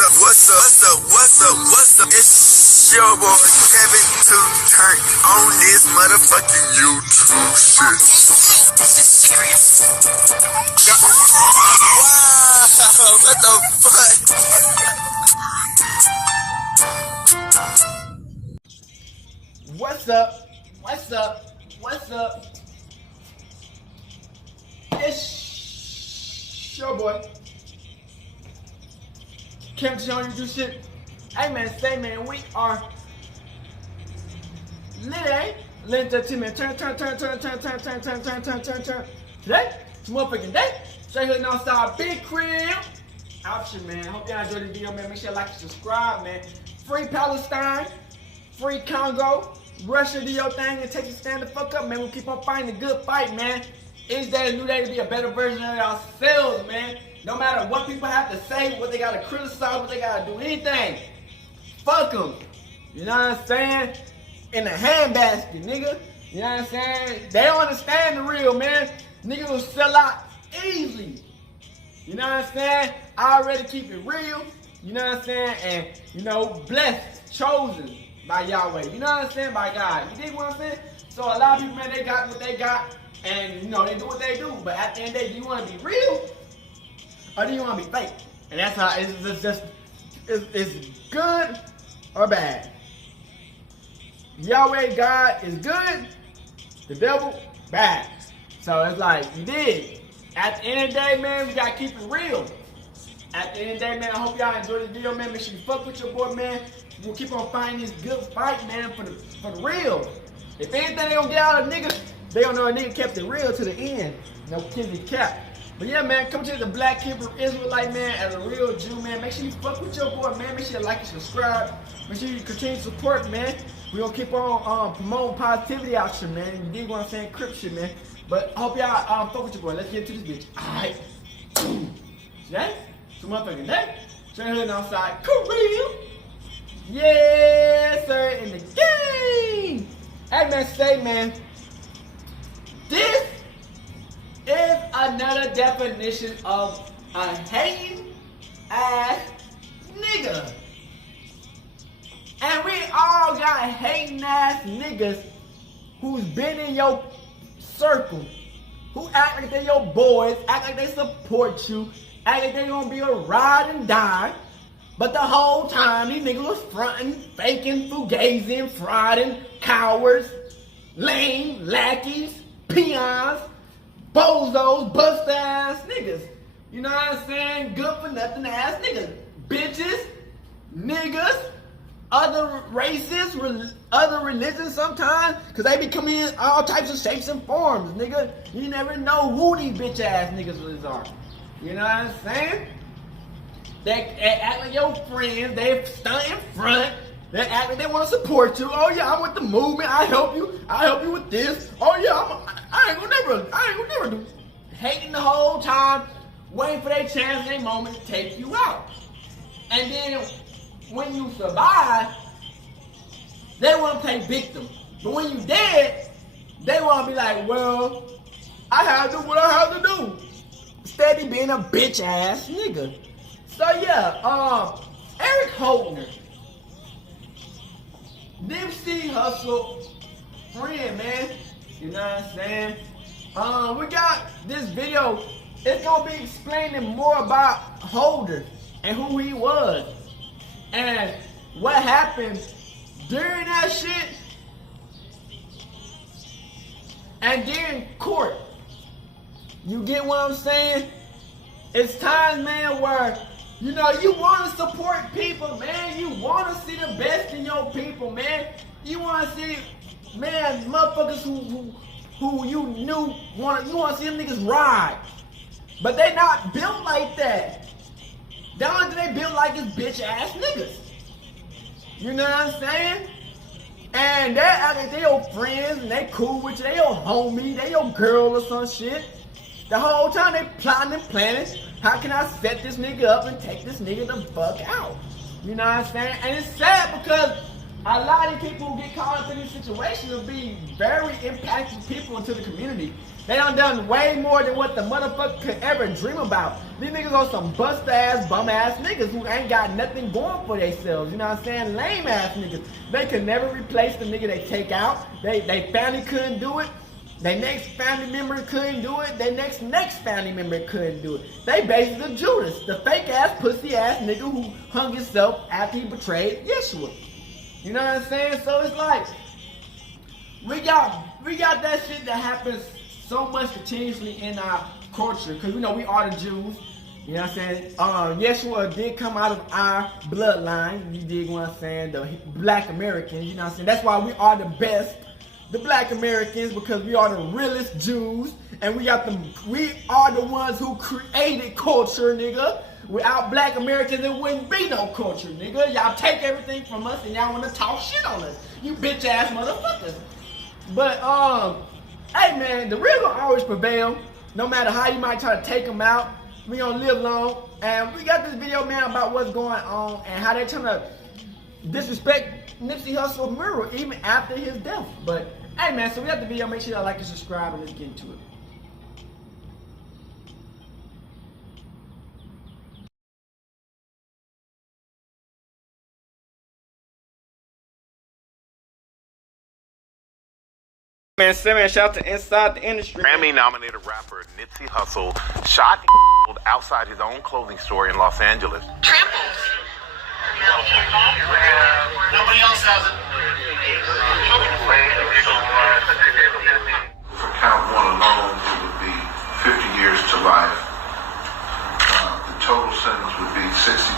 What's up? It's your boy Kevin to turn on this motherfucking YouTube shit. Wow, what the fuck? What's up? It's your boy Kevin to on YouTube shit. Hey man, we are lit to man. Turn. Today, it's motherfucking day. Straight hood outside, big crib. Option, man. Hope y'all enjoyed the video, man. Make sure you like and subscribe, man. Free Palestine, free Congo. Russia, do your thing and take a stand the fuck up, man. We'll keep on fighting a good fight, man. Each day, a new day to be a better version of ourselves, man. No matter what people have to say, what they gotta criticize, what they gotta do, anything. Fuck them. You know what I'm saying? In the handbasket, nigga. You know what I'm saying? They don't understand the real, man. Niggas will sell out easily. You know what I'm saying? I already keep it real. You know what I'm saying? And, you know, blessed, chosen by Yahweh. You know what I'm saying? By God. You dig what I'm saying? So a lot of people, man, they got what they got. And, you know, they do what they do. But at the end of the day, do you want to be real? Or do you want to be fake? And that's how it's good or bad. Yahweh, God is good. The devil, bad. So it's like, you did. At the end of the day, man, we got to keep it real. At the end of the day, man, I hope y'all enjoyed this video, man. Make sure you fuck with your boy, man. We'll keep on fighting this good fight, man, for the real. If anything they don't get out of niggas, they don't know a nigga kept it real to the end. No kizzy cap. But yeah, man, come to the Black Hebrew Israelite, man, as a real Jew, man. Make sure you fuck with your boy, man. Make sure you like and subscribe. Make sure you continue to support, man. We're going to keep on promoting positivity out here, man. You dig what I'm saying? Crip shit, man. But I hope y'all fuck with your boy. Let's get into this bitch. Alright. See that? It's a motherfucking day. Straight hood outside. Coverin. Yes, sir. In the game. Hey, man, this is another definition of a hating ass nigga. And we all got hating ass niggas who's been in your circle, who act like they your boys, act like they support you, act like they gonna be a ride and die. But the whole time these niggas was fronting, faking, fugazing, frauding, cowards, lame, lackeys, peons, bozos, bust ass niggas. You know what I'm saying? Good for nothing ass niggas. Bitches, niggas, other races, other religions sometimes, because they be coming in all types of shapes and forms, nigga. You never know who these bitch ass niggas are. You know what I'm saying? They act like your friends, they stunt in front. They act like they want to support you. Oh yeah, I'm with the movement. I help you with this. Oh yeah, I ain't gonna never do. Hating the whole time, waiting for their chance, their moment to take you out. And then when you survive, they want to play victim. But when you dead, they want to be like, well, I had to do what I had to do. Steady being a bitch ass nigga. So yeah, Eric Holtner, Nipsey Hussle friend, man. You know what I'm saying? We got this video. It's gonna be explaining more about Holder and who he was and what happened during that shit and during court. You get what I'm saying? It's times, man, where you know you want to support people, man. You want to see the best in your people, man. You want to see, man, motherfuckers who you knew you want to see them niggas ride, but they not built like that. The only thing they built like is bitch ass niggas. You know what I'm saying? And they act like they your friends and they cool with you. They your homie. They your girl or some shit. The whole time they plotting and planning. How can I set this nigga up and take this nigga the fuck out? You know what I'm saying? And it's sad because a lot of people who get caught up in these situations will be very impactful people into the community. They done way more than what the motherfucker could ever dream about. These niggas are some bust-ass, bum-ass niggas who ain't got nothing going for themselves. You know what I'm saying? Lame-ass niggas. They could never replace the nigga they take out. They family couldn't do it. Their next family member couldn't do it. Their next family member couldn't do it. They basically Judas, the fake-ass, pussy-ass nigga who hung himself after he betrayed Yeshua. You know what I'm saying? So it's like, we got that shit that happens so much continuously in our culture, because we are the Jews. You know what I'm saying? Yeshua did come out of our bloodline. You dig what I'm saying? The black Americans, you know what I'm saying? That's why we are the best, the black Americans, because we are the realest Jews, and we are the ones who created culture, nigga. Without black Americans, there wouldn't be no culture, nigga. Y'all take everything from us and y'all want to talk shit on us. You bitch ass motherfuckers. But, hey man, the real gonna always prevail. No matter how you might try to take them out, we gonna live long. And we got this video, man, about what's going on and how they're trying to disrespect Nipsey Hussle's mural even after his death. But, hey man, so we got the video. Make sure y'all like and subscribe, and let's get into it. Man, shout out to Inside the Industry. Grammy-nominated rapper Nipsey Hussle shot and killed outside his own clothing store in Los Angeles. Trampled. Nobody else has it. For count one alone, it would be 50 years to life. The total sentence would be 60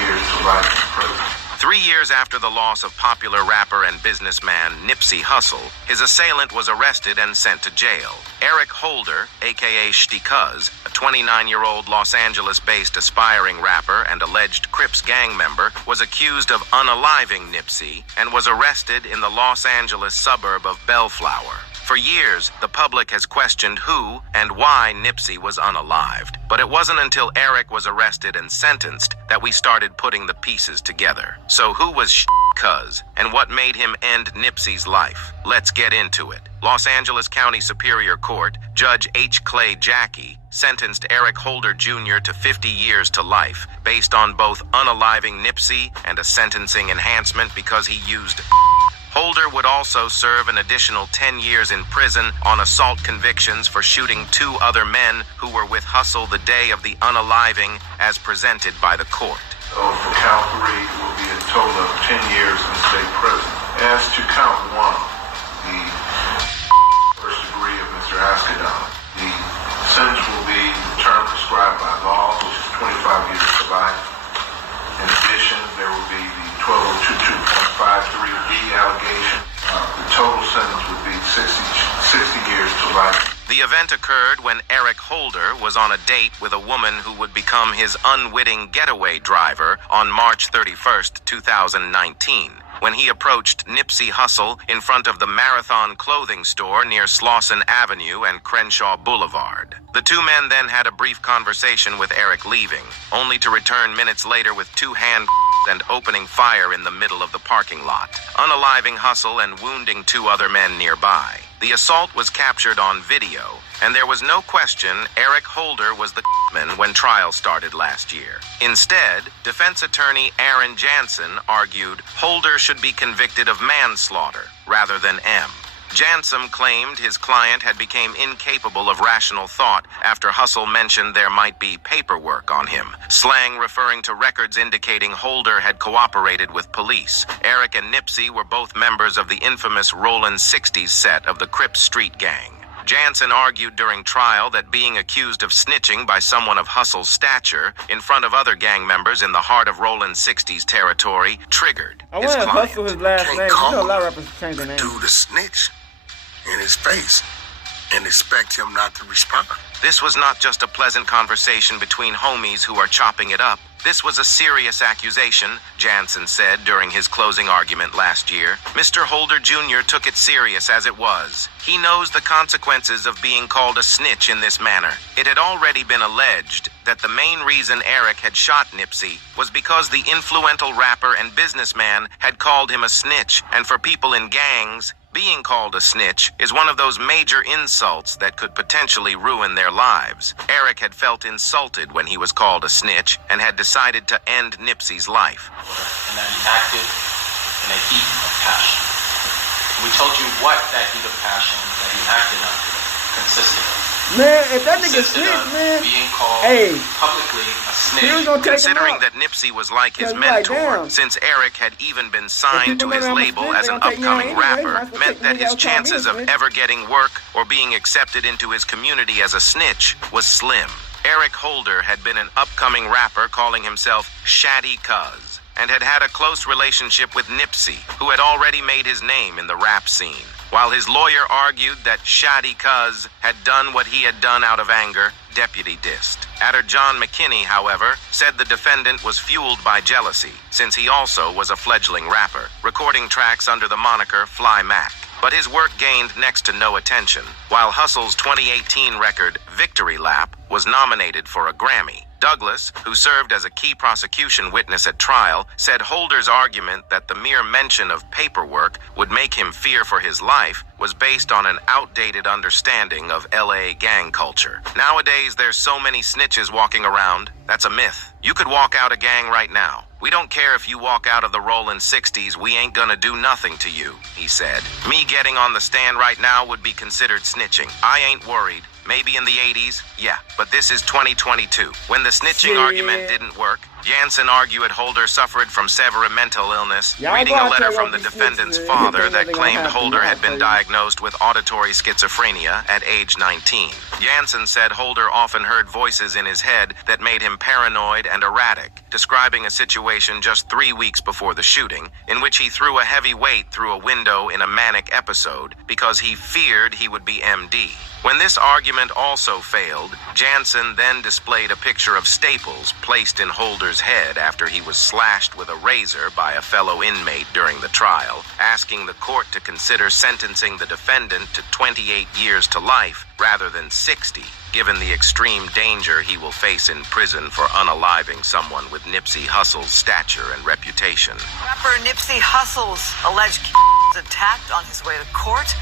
years to life in prison. 3 years after the loss of popular rapper and businessman Nipsey Hussle, his assailant was arrested and sent to jail. Eric Holder, aka Shty Cuz, a 29-year-old Los Angeles-based aspiring rapper and alleged Crips gang member, was accused of unaliving Nipsey and was arrested in the Los Angeles suburb of Bellflower. For years, the public has questioned who and why Nipsey was unalived, but it wasn't until Eric was arrested and sentenced that we started putting the pieces together. So who was Shty Cuz, and what made him end Nipsey's life? Let's get into it. Los Angeles County Superior Court, Judge H. Clay Jackie, sentenced Eric Holder Jr. to 50 years to life, based on both unaliving Nipsey and a sentencing enhancement because he used Holder would also serve an additional 10 years in prison on assault convictions for shooting 2 other men who were with Hussle the day of the unaliving, as presented by the court. So for count 3, it will be a total of 10 years in state prison. As to count 1, the first degree of Mr. Askedon, the sentence will be the term prescribed by law, which is 25 years to life. In addition, there will be the 12022.53D allegation. The total sentence would be 60 years to life. The event occurred when Eric Holder was on a date with a woman who would become his unwitting getaway driver on March 31st, 2019, when he approached Nipsey Hussle in front of the Marathon clothing store near Slauson Avenue and Crenshaw Boulevard. The 2 men then had a brief conversation with Eric leaving, only to return minutes later with 2 hand and opening fire in the middle of the parking lot, unaliving Hussle and wounding 2 other men nearby. The assault was captured on video, and there was no question Eric Holder was the man when trial started last year. Instead, defense attorney Aaron Jansen argued Holder should be convicted of manslaughter rather than M. Jansen claimed his client had become incapable of rational thought after Hussle mentioned there might be paperwork on him, slang referring to records indicating Holder had cooperated with police. Eric and Nipsey were both members of the infamous Rollin' 60s set of the Crips Street Gang. Jansen argued during trial that being accused of snitching by someone of Hussle's stature in front of other gang members in the heart of Rollin' 60s territory triggered his client. Hustle his last name. You know a lot of rappers change their name. Do the snitch in his face and expect him not to respond. This was not just a pleasant conversation between homies who are chopping it up. This was a serious accusation, Jansen said during his closing argument last year. Mr. Holder Jr. took it serious as it was. He knows the consequences of being called a snitch in this manner. It had already been alleged that the main reason Eric had shot Nipsey was because the influential rapper and businessman had called him a snitch, and for people in gangs, Being called a snitch is one of those major insults that could potentially ruin their lives. Eric had felt insulted when he was called a snitch and had decided to end Nipsey's life. And that he acted in a heat of passion. We told you what that heat of passion that he acted under consisted of. Man, if that nigga snitch, man, being called publicly a snitch. Considering that Nipsey was like his mentor, since Eric had even been signed to his label as an upcoming rapper, meant that his chances of ever getting work or being accepted into his community as a snitch was slim. Eric Holder had been an upcoming rapper calling himself Shady Cuz, and had had a close relationship with Nipsey, who had already made his name in the rap scene. While his lawyer argued that Shady Cuz had done what he had done out of anger, deputy dissed. Adder John McKinney, however, said the defendant was fueled by jealousy, since he also was a fledgling rapper, recording tracks under the moniker Fly Mac. But his work gained next to no attention, while Hustle's 2018 record, Victory Lap, was nominated for a Grammy. Douglas, who served as a key prosecution witness at trial, said Holder's argument that the mere mention of paperwork would make him fear for his life was based on an outdated understanding of LA gang culture. Nowadays, there's so many snitches walking around. That's a myth. You could walk out a gang right now. We don't care if you walk out of the rollin' 60s, we ain't gonna do nothing to you, he said. Me getting on the stand right now would be considered snitching. I ain't worried. Maybe in the 80s, yeah, but this is 2022. When the snitching argument didn't work, Jansen argued Holder suffered from severe mental illness, reading a letter from the defendant's father that claimed Holder had been diagnosed with auditory schizophrenia at age 19. Jansen said Holder often heard voices in his head that made him paranoid and erratic, describing a situation just 3 weeks before the shooting, in which he threw a heavy weight through a window in a manic episode because he feared he would be MD. When this argument also failed, Jansen then displayed a picture of staples placed in Holder's head after he was slashed with a razor by a fellow inmate during the trial, asking the court to consider sentencing the defendant to 28 years to life rather than 60, given the extreme danger he will face in prison for unaliving someone with Nipsey Hussle's stature and reputation. Rapper Nipsey Hussle's alleged was attacked on his way to court.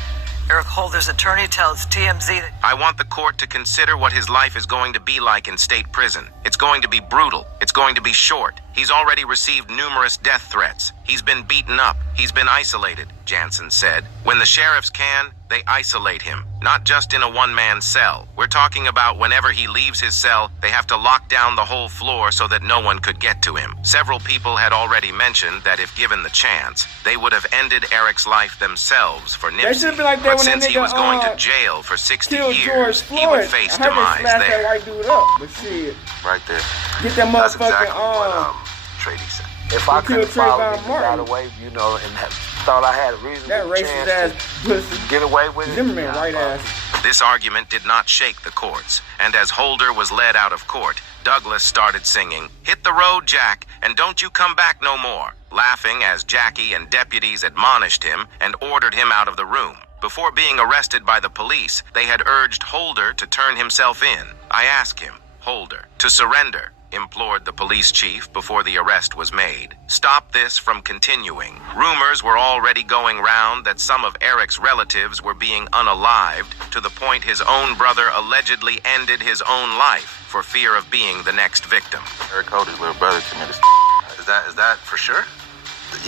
Eric Holder's attorney tells TMZ that I want the court to consider what his life is going to be like in state prison. It's going to be brutal. It's going to be short. He's already received numerous death threats. He's been beaten up. He's been isolated, Jansen said. When the sheriffs can, they isolate him, not just in a one-man cell. We're talking about whenever he leaves his cell, they have to lock down the whole floor so that no one could get to him. Several people had already mentioned that if given the chance, they would have ended Eric's life themselves for Nipsey. But since he was going to jail for 60 years, he would face demise there. That white dude up, but shit. Right there. Get that That's motherfucking exactly what Trady said. If I could have followed Trayvon him Martin. right away, you know, and thought I had a reasonable That racist chance ass pussy. to get away with it. Zimmerman, white ass. This argument did not shake the courts, and as Holder was led out of court, Douglas started singing, "Hit the road, Jack, and don't you come back no more," laughing as Jackie and deputies admonished him and ordered him out of the room. Before being arrested by the police, they had urged Holder to turn himself in. I asked him, Holder, to surrender, implored the police chief before the arrest was made. Stop this from continuing. Rumors were already going round that some of Eric's relatives were being unalived, to the point his own brother allegedly ended his own life for fear of being the next victim. Eric Holder's little brother committed. Is that for sure?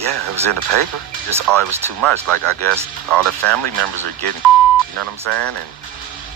Yeah, it was in the paper. It was too much. Like, I guess all the family members are getting, you know what I'm saying? And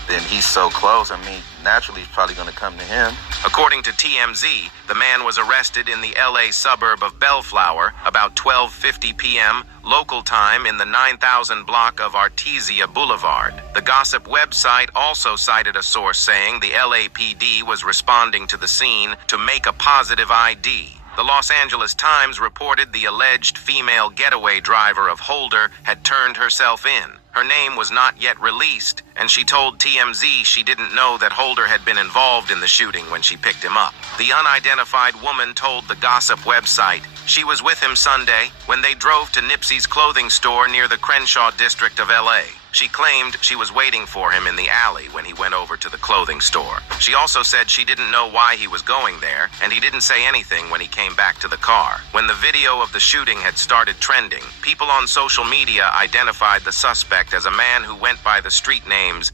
then he's so close. I mean, naturally, he's probably going to come to him. According to TMZ, the man was arrested in the LA suburb of Bellflower about 12:50 p.m. local time in the 9000 block of Artesia Boulevard. The gossip website also cited a source saying the LAPD was responding to the scene to make a positive ID. The Los Angeles Times reported the alleged female getaway driver of Holder had turned herself in. Her name was not yet released, and she told TMZ she didn't know that Holder had been involved in the shooting when she picked him up. The unidentified woman told the gossip website she was with him Sunday when they drove to Nipsey's clothing store near the Crenshaw district of LA. She claimed she was waiting for him in the alley when he went over to the clothing store. She also said she didn't know why he was going there, and he didn't say anything when he came back to the car. When the video of the shooting had started trending, people on social media identified the suspect as a man who went by the street names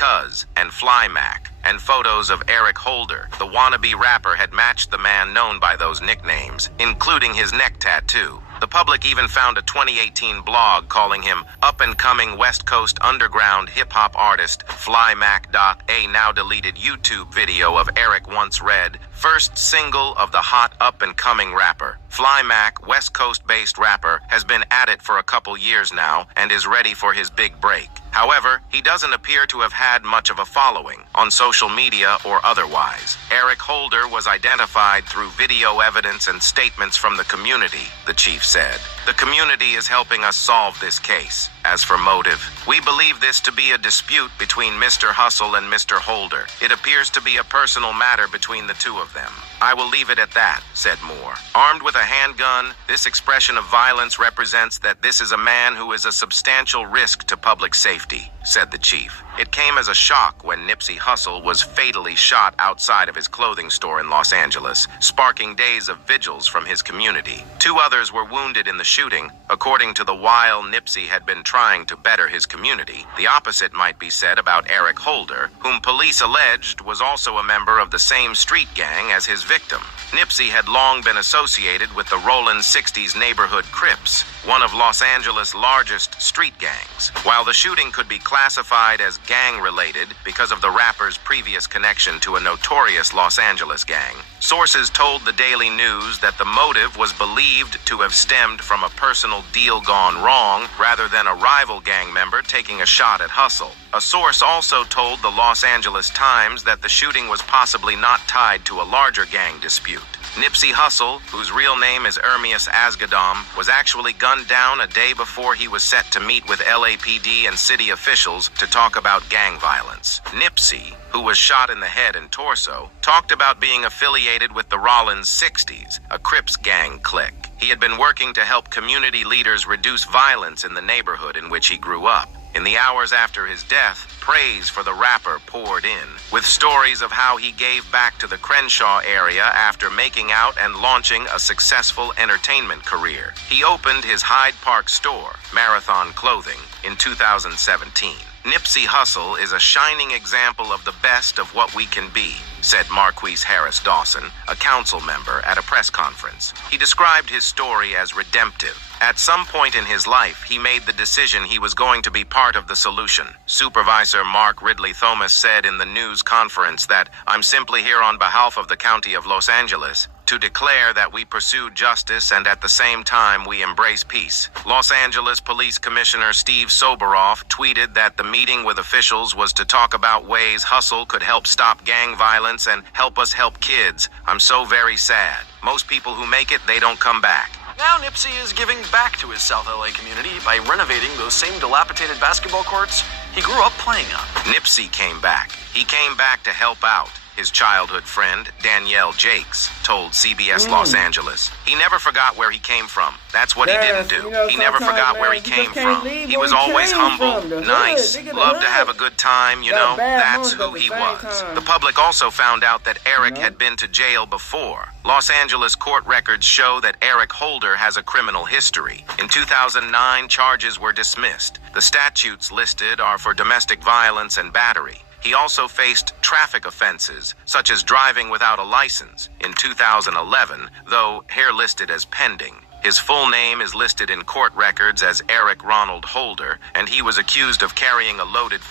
Cuz and Fly Mac, and photos of Eric Holder, the wannabe rapper, had matched the man known by those nicknames, including his neck tattoo. The public even found a 2018 blog calling him up-and-coming West Coast underground hip-hop artist Fly Mac. A now deleted YouTube video of Eric once read, "First single of the hot up-and-coming rapper." Fly Mac, West Coast-based rapper, has been at it for a couple years now and is ready for his big break. However, he doesn't appear to have had much of a following, on social media or otherwise. Eric Holder was identified through video evidence and statements from the community, the chief said. The community is helping us solve this case. As for motive, we believe this to be a dispute between Mr. Hustle and Mr. Holder. It appears to be a personal matter between the two of them. I will leave it at that, said Moore. Armed with a handgun, this expression of violence represents that this is a man who is a substantial risk to public safety, said the chief. It came as a shock when Nipsey Hussle was fatally shot outside of his clothing store in Los Angeles, sparking days of vigils from his community. 2 others were wounded in the shooting. According to the while Nipsey had been trying to better his community, the opposite might be said about Eric Holder, whom police alleged was also a member of the same street gang as his victim. Nipsey had long been associated with the Rollin' 60s neighborhood Crips, one of Los Angeles' largest street gangs. While the shooting could be classified as gang-related because of the rapper's previous connection to a notorious Los Angeles gang, sources told the Daily News that the motive was believed to have stemmed from a personal deal gone wrong rather than a rival gang member taking a shot at Hustle. A source also told the Los Angeles Times that the shooting was possibly not tied to a larger gang dispute. Nipsey Hussle, whose real name is Ermias Asghedom, was actually gunned down a day before he was set to meet with LAPD and city officials to talk about gang violence. Nipsey, who was shot in the head and torso, talked about being affiliated with the Rollin' 60s, a Crips gang clique. He had been working to help community leaders reduce violence in the neighborhood in which he grew up. In the hours after his death, praise for the rapper poured in, with stories of how he gave back to the Crenshaw area after making out and launching a successful entertainment career. He opened his Hyde Park store, Marathon Clothing, in 2017. Nipsey Hussle is a shining example of the best of what we can be, said Marquise Harris Dawson, a council member, at a press conference. He described his story as redemptive. At some point in his life, he made the decision he was going to be part of the solution. Supervisor Mark Ridley Thomas said in the news conference that, "I'm simply here on behalf of the County of Los Angeles to declare that we pursue justice and at the same time we embrace peace." Los Angeles Police Commissioner Steve Soboroff tweeted that the meeting with officials was to talk about ways Hustle could help stop gang violence and help us help kids. "I'm so very sad. Most people who make it, they don't come back." Now Nipsey is giving back to his South LA community by renovating those same dilapidated basketball courts he grew up playing on. Nipsey came back. He came back to help out. His childhood friend, Danielle Jakes, told CBS Los Angeles. He never forgot where he came from. That's what he didn't do. He never forgot where he came from. He was always humble, nice, loved to have a good time, you know. That's who he was. The public also found out that Eric had been to jail before. Los Angeles court records show that Eric Holder has a criminal history. In 2009, charges were dismissed. The statutes listed are for domestic violence and battery. He also faced traffic offenses, such as driving without a license, in 2011, though hair listed as pending. His full name is listed in court records as Eric Ronald Holder, and he was accused of carrying a loaded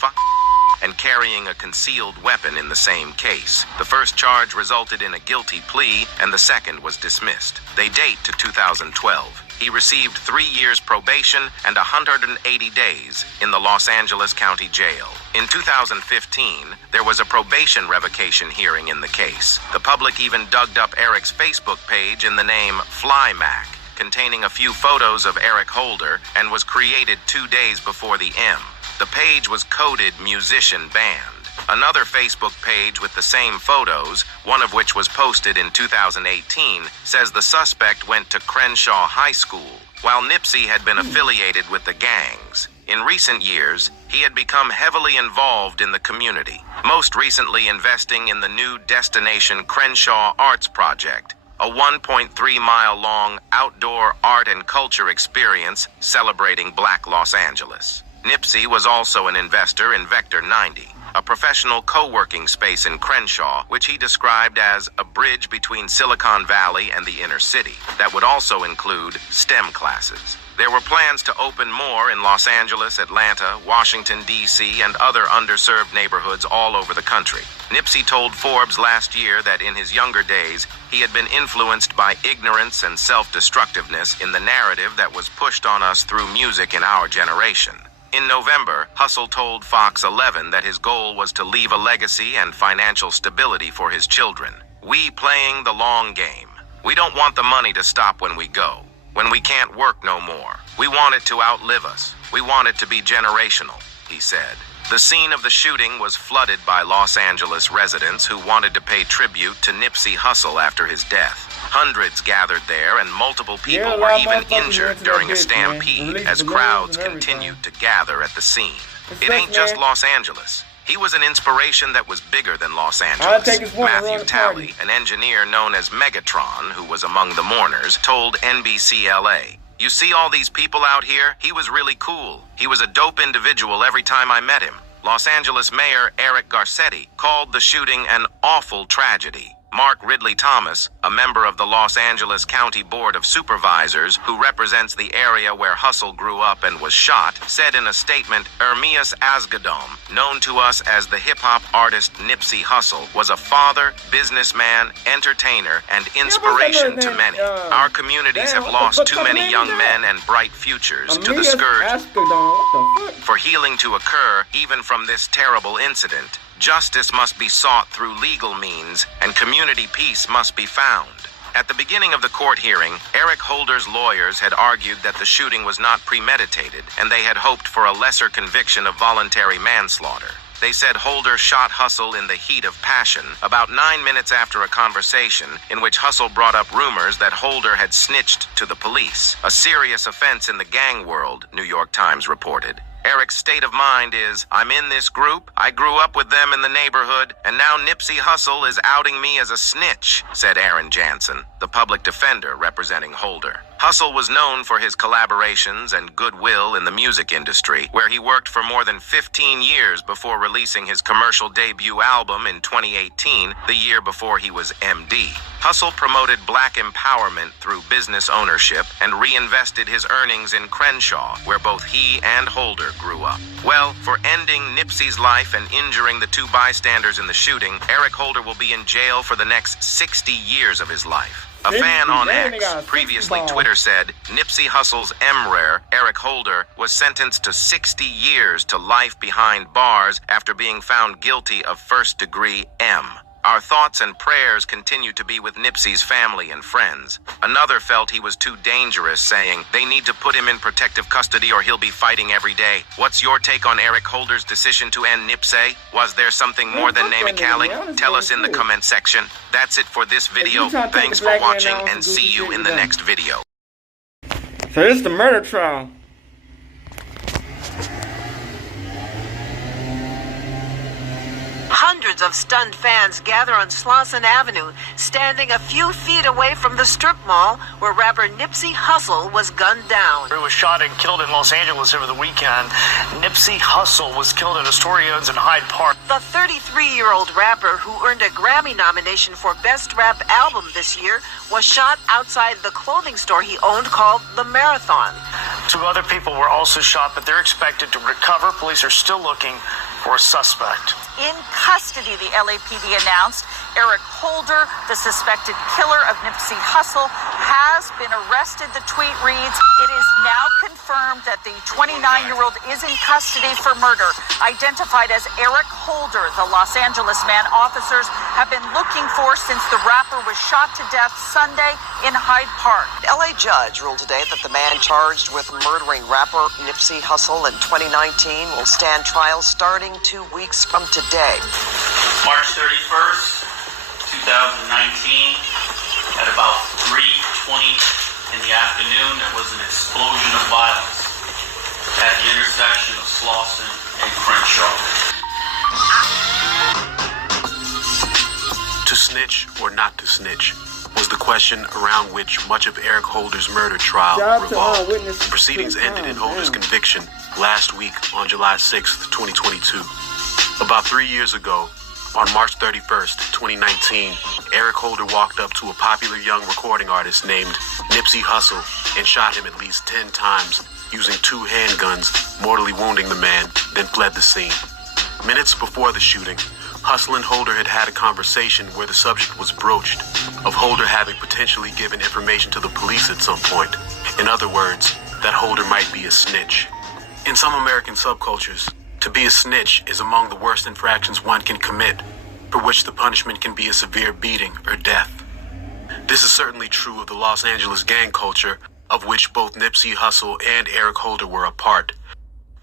and carrying a concealed weapon in the same case. The first charge resulted in a guilty plea, and the second was dismissed. They date to 2012. He received 3 years probation and 180 days in the Los Angeles County Jail. In 2015, there was a probation revocation hearing in the case. The public even dug up Eric's Facebook page in the name Fly Mac, containing a few photos of Eric Holder, and was created 2 days before the M. The page was coded musician band. Another Facebook page with the same photos, one of which was posted in 2018, says the suspect went to Crenshaw High School. While Nipsey had been affiliated with the gangs, In recent years, he had become heavily involved in the community, most recently investing in the new Destination Crenshaw Arts Project, a 1.3-mile-long outdoor art and culture experience celebrating Black Los Angeles. Nipsey was also an investor in Vector 90, a professional co-working space in Crenshaw, which he described as a bridge between Silicon Valley and the inner city that would also include STEM classes. There were plans to open more in Los Angeles, Atlanta, Washington, D.C., and other underserved neighborhoods all over the country. Nipsey told Forbes last year that in his younger days, he had been influenced by ignorance and self-destructiveness in the narrative that was pushed on us through music in our generation. In November, Hustle told Fox 11 that his goal was to leave a legacy and financial stability for his children. We playing the long game. We don't want the money to stop when we go, when we can't work no more. We want it to outlive us. We want it to be generational, he said. The scene of the shooting was flooded by Los Angeles residents who wanted to pay tribute to Nipsey Hussle after his death. Hundreds gathered there, and multiple people were even injured during a stampede as crowds continued to gather at the scene. It ain't just Los Angeles. He was an inspiration that was bigger than Los Angeles. Matthew Talley, an engineer known as Megatron, who was among the mourners, told NBC LA, "You see all these people out here? He was really cool. He was a dope individual every time I met him." Los Angeles Mayor Eric Garcetti called the shooting an awful tragedy. Mark Ridley Thomas, a member of the Los Angeles County Board of Supervisors who represents the area where Hussle grew up and was shot, said in a statement, Ermias Asghedom, known to us as the hip-hop artist Nipsey Hussle, was a father, businessman, entertainer, and inspiration to many. Our communities have lost too many young men and bright futures to the scourge. For healing to occur, even from this terrible incident, justice must be sought through legal means, and community peace must be found. At the beginning of the court hearing, Eric Holder's lawyers had argued that the shooting was not premeditated, and they had hoped for a lesser conviction of voluntary manslaughter. They said Holder shot Hussle in the heat of passion, about 9 minutes after a conversation in which Hussle brought up rumors that Holder had snitched to the police, a serious offense in the gang world, New York Times reported. Eric's state of mind is, "I'm in this group, I grew up with them in the neighborhood, and now Nipsey Hussle is outing me as a snitch," said Aaron Jansen, the public defender representing Holder. Hussle was known for his collaborations and goodwill in the music industry, where he worked for more than 15 years before releasing his commercial debut album in 2018, the year before he was MD. Hussle promoted black empowerment through business ownership and reinvested his earnings in Crenshaw, where both he and Holder grew up. Well, for ending Nipsey's life and injuring the two bystanders in the shooting, Eric Holder will be in jail for the next 60 years of his life. A fan on X, previously Twitter, said Nipsey Hussle's Rder, Eric Holder, was sentenced to 60 years to life behind bars after being found guilty of first-degree M. Our thoughts and prayers continue to be with Nipsey's family and friends. Another felt he was too dangerous, saying, "They need to put him in protective custody or he'll be fighting every day." What's your take on Eric Holder's decision to end Nipsey? Was there something more than name-calling? Tell us in the comment section. That's it for this video. Thanks for watching and see you in the next video. So this is the murder trial. Hundreds of stunned fans gather on Slauson Avenue, standing a few feet away from the strip mall where rapper Nipsey Hussle was gunned down. He was shot and killed in Los Angeles over the weekend. Nipsey Hussle was killed at Astoria's in Hyde Park. The 33-year-old rapper, who earned a Grammy nomination for Best Rap Album this year, was shot outside the clothing store he owned called The Marathon. 2 other people were also shot, but they're expected to recover. Police are still looking for a suspect. In custody, the LAPD announced Eric Holder, the suspected killer of Nipsey Hussle, has been arrested. The tweet reads, "It is now confirmed that the 29-year-old is in custody for murder." Identified as Eric Holder, the Los Angeles man officers have been looking for since the rapper was shot to death Sunday in Hyde Park. An LA judge ruled today that the man charged with murdering rapper Nipsey Hussle in 2019 will stand trial starting 2 weeks from today. March 31st, 2019, at about 3:20 in the afternoon, there was an explosion of violence at the intersection of Slauson and Crenshaw. To snitch or not to snitch was the question around which much of Eric Holder's murder trial revolved. The proceedings ended in Holder's conviction last week on July 6th, 2022. About 3 years ago, on March 31st, 2019, Eric Holder walked up to a popular young recording artist named Nipsey Hussle and shot him at least 10 times using 2 handguns, mortally wounding the man, then fled the scene. Minutes before the shooting, Hussle and Holder had had a conversation where the subject was broached of Holder having potentially given information to the police at some point. In other words, that Holder might be a snitch. In some American subcultures, to be a snitch is among the worst infractions one can commit, for which the punishment can be a severe beating or death. This is certainly true of the Los Angeles gang culture, of which both Nipsey Hussle and Eric Holder were a part.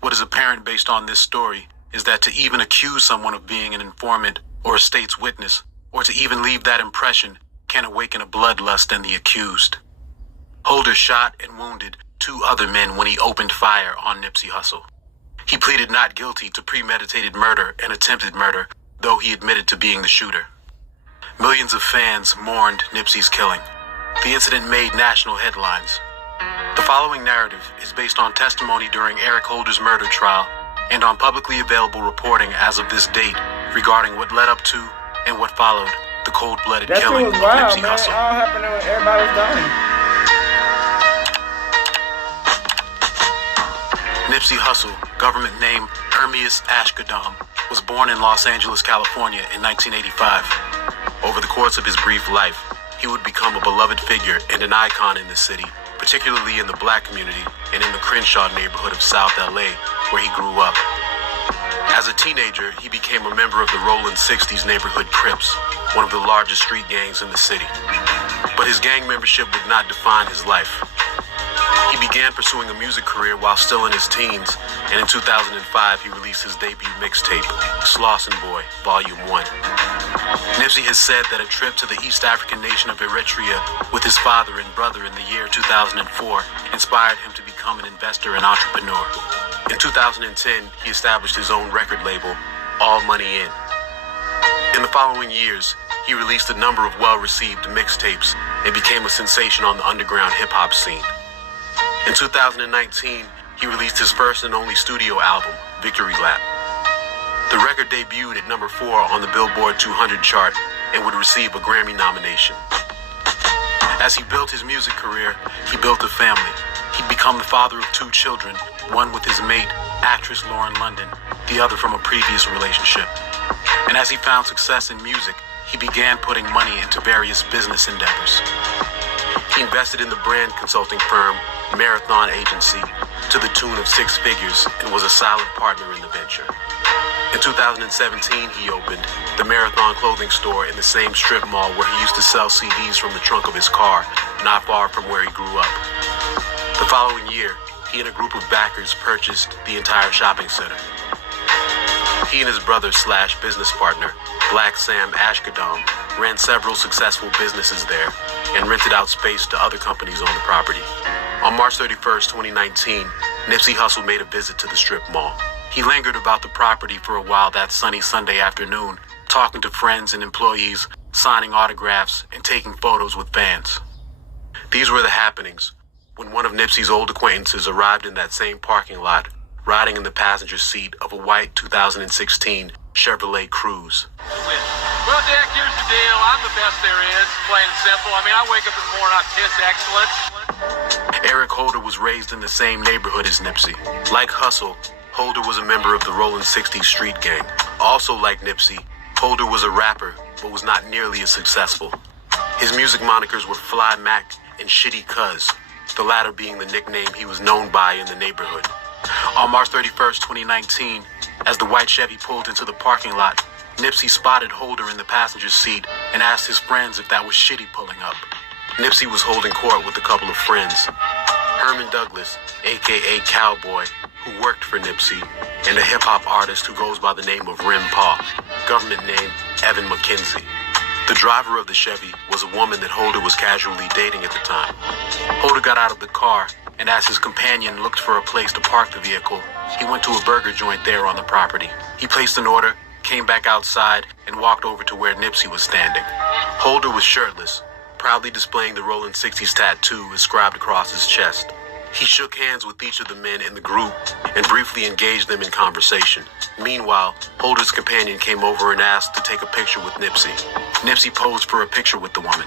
What is apparent based on this story is that to even accuse someone of being an informant or a state's witness, or to even leave that impression, can awaken a bloodlust in the accused. Holder shot and wounded 2 other men when he opened fire on Nipsey Hussle. He pleaded not guilty to premeditated murder and attempted murder, though he admitted to being the shooter. Millions of fans mourned Nipsey's killing. The incident made national headlines. The following narrative is based on testimony during Eric Holder's murder trial and on publicly available reporting as of this date regarding what led up to and what followed the cold-blooded killing of Nipsey Hussle. All happened when everybody was dying. Nipsey Hussle, government name Ermias Ashkadam, was born in Los Angeles, California in 1985. Over the course of his brief life, he would become a beloved figure and an icon in the city, particularly in the black community and in the Crenshaw neighborhood of South LA, where he grew up. As a teenager, he became a member of the Rollin' 60s neighborhood Crips, one of the largest street gangs in the city. But his gang membership would not define his life. He began pursuing a music career while still in his teens, and in 2005 he released his debut mixtape, Slauson Boy, Volume 1. Nipsey has said that a trip to the East African nation of Eritrea with his father and brother in the year 2004 inspired him to become an investor and entrepreneur. In 2010, he established his own record label, All Money In. In the following years, he released a number of well-received mixtapes and became a sensation on the underground hip-hop scene. In 2019, he released his first and only studio album, Victory Lap. The record debuted at number 4 on the Billboard 200 chart and would receive a Grammy nomination. As he built his music career, he built a family. He'd become the father of 2 children, one with his mate, actress Lauren London, the other from a previous relationship. And as he found success in music, he began putting money into various business endeavors. He invested in the brand consulting firm Marathon Agency to the tune of 6 figures and was a silent partner in the venture. In 2017, he opened the Marathon clothing store in the same strip mall where he used to sell CDs from the trunk of his car, not far from where he grew up. The following year, he and a group of backers purchased the entire shopping center. He and his brother/business partner, Black Sam Ashkadam, ran several successful businesses there and rented out space to other companies on the property. On March 31st, 2019, Nipsey Hussle made a visit to the strip mall. He lingered about the property for a while that sunny Sunday afternoon, talking to friends and employees, signing autographs, and taking photos with fans. These were the happenings when one of Nipsey's old acquaintances arrived in that same parking lot, riding in the passenger seat of a white 2016 Chevrolet Cruze. Well, Dick, here's the deal. I'm the best there is, plain and simple. I mean, I wake up in the morning, I piss excellent. Eric Holder was raised in the same neighborhood as Nipsey. Like Hussle, Holder was a member of the Rollin' 60s street gang. Also like Nipsey, Holder was a rapper, but was not nearly as successful. His music monikers were Fly Mac and Shitty Cuz, the latter being the nickname he was known by in the neighborhood. On March 31st, 2019, as the white Chevy pulled into the parking lot, Nipsey spotted Holder in the passenger seat and asked his friends if that was Shitty pulling up. Nipsey was holding court with a couple of friends. Herman Douglas, aka Cowboy, who worked for Nipsey, and a hip-hop artist who goes by the name of Rim Paw, government name Evan McKenzie. The driver of the Chevy was a woman that Holder was casually dating at the time. Holder got out of the car and as his companion looked for a place to park the vehicle, he went to a burger joint there on the property. He placed an order, came back outside, and walked over to where Nipsey was standing. Holder was shirtless, proudly displaying the Rolling 60s tattoo inscribed across his chest. He shook hands with each of the men in the group and briefly engaged them in conversation. Meanwhile, Holder's companion came over and asked to take a picture with Nipsey. Nipsey posed for a picture with the woman.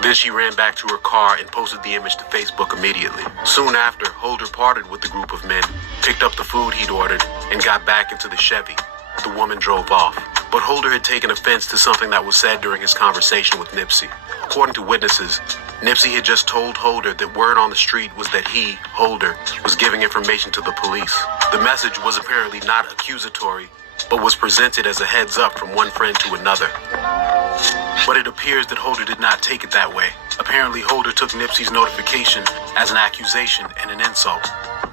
Then she ran back to her car and posted the image to Facebook immediately. Soon after, Holder parted with the group of men, picked up the food he'd ordered, and got back into the Chevy. The woman drove off. But Holder had taken offense to something that was said during his conversation with Nipsey. According to witnesses, Nipsey had just told Holder that word on the street was that he, Holder, was giving information to the police. The message was apparently not accusatory, but was presented as a heads up from one friend to another. But it appears that Holder did not take it that way. Apparently, Holder took Nipsey's notification as an accusation and an insult.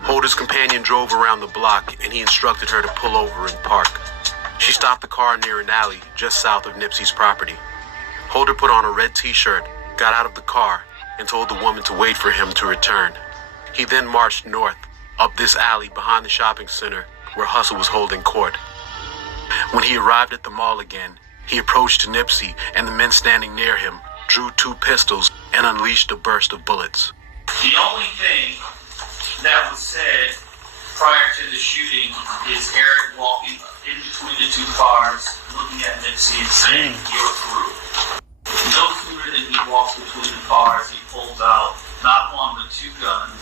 Holder's companion drove around the block, and he instructed her to pull over and park. She stopped the car near an alley just south of Nipsey's property. Holder put on a red t-shirt, got out of the car, and told the woman to wait for him to return. He then marched north, up this alley behind the shopping center where Hustle was holding court. When he arrived at the mall again, he approached Nipsey, and the men standing near him drew 2 pistols and unleashed a burst of bullets. The only thing that was said prior to the shooting is Eric walking in between the 2 cars, looking at Nipsey and saying, "You're through." No sooner than he walks between the cars, he pulls out not 1 but 2 guns,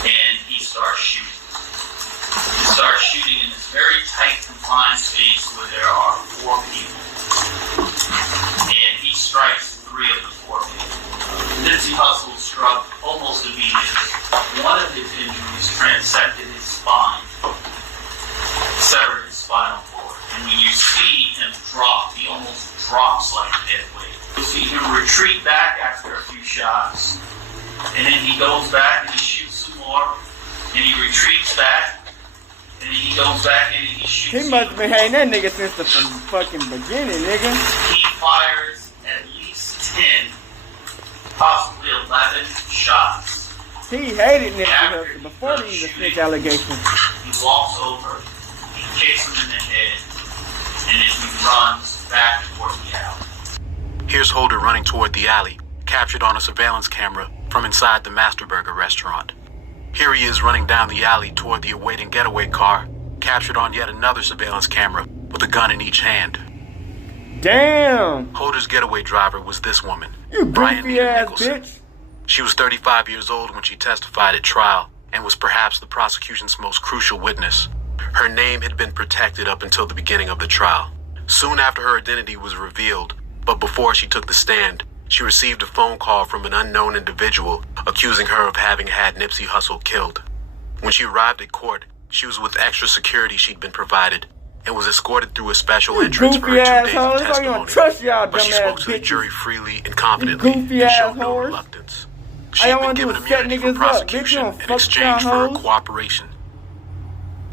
and he starts shooting. He starts shooting in this very tight, confined space where there are 4 people. And he strikes 3 of the 4 people. Nipsey Hussle struck almost immediately. One of his injuries transected his spine, severed his spinal cord. And when you see him drop, he almost drops like a dead weight. You see him retreat back after a few shots, and then he goes back and he shoots some more, and he retreats back, and then he goes back and he shoots. He must have been hating that nigga since the fucking beginning, nigga. He fires at least 10, possibly 11 shots. He hated Nipsey Hussle before the even snitch allegations. He walks over, he kicks him in the head, and then he runs back toward the alley. Here's Holder running toward the alley, captured on a surveillance camera from inside the Master Burger restaurant. Here he is running down the alley toward the awaiting getaway car, captured on yet another surveillance camera with a gun in each hand. Damn! Holder's getaway driver was this woman, You Brian goofy ass Nicholson. bitch. She was 35 years old when she testified at trial and was perhaps the prosecution's most crucial witness. Her name had been protected up until the beginning of the trial. Soon after her identity was revealed, but before she took the stand, she received a phone call from an unknown individual accusing her of having had Nipsey Hussle killed. When she arrived at court, she was with extra security she'd been provided and was escorted through a special entrance for her 2 days of testimony. Trust y'all, But she dumbass spoke to the bitches. jury freely and confidently Goofy and ass showed no whores. reluctance. All She had y'all been wanna do given is set immunity from niggas up. Bitch, prosecution you don't in fuck exchange y'all for her hoes. cooperation.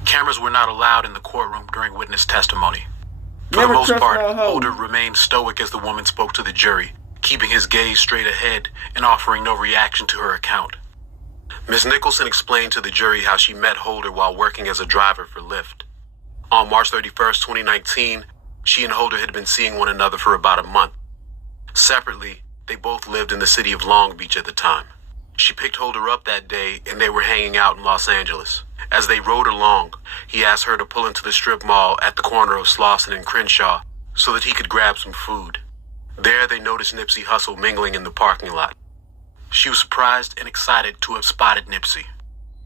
Cameras were not allowed in the courtroom during witness testimony. For Never the most trust part, no hoe. Holder remained stoic as the woman spoke to the jury, keeping his gaze straight ahead and offering no reaction to her account. Ms. Nicholson explained to the jury how she met Holder while working as a driver for Lyft. On March 31st, 2019, she and Holder had been seeing one another for about a month. Separately, they both lived in the city of Long Beach at the time. She picked Holder up that day and they were hanging out in Los Angeles. As they rode along, he asked her to pull into the strip mall at the corner of Slauson and Crenshaw so that he could grab some food. There, they noticed Nipsey Hussle mingling in the parking lot. She was surprised and excited to have spotted Nipsey.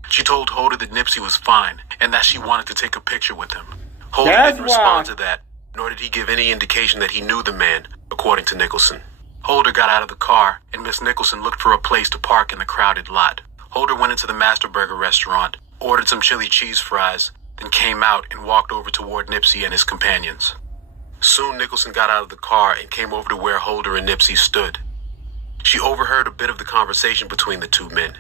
She told Holder that Nipsey was fine and that she wanted to take a picture with him. Holder didn't respond to that, nor did he give any indication that he knew the man, according to Nicholson. Holder got out of the car, and Miss Nicholson looked for a place to park in the crowded lot. Holder went into the Master Burger restaurant, ordered some chili cheese fries, then came out and walked over toward Nipsey and his companions. Soon Nicholson got out of the car and came over to where Holder and Nipsey stood. She overheard a bit of the conversation between the 2 men.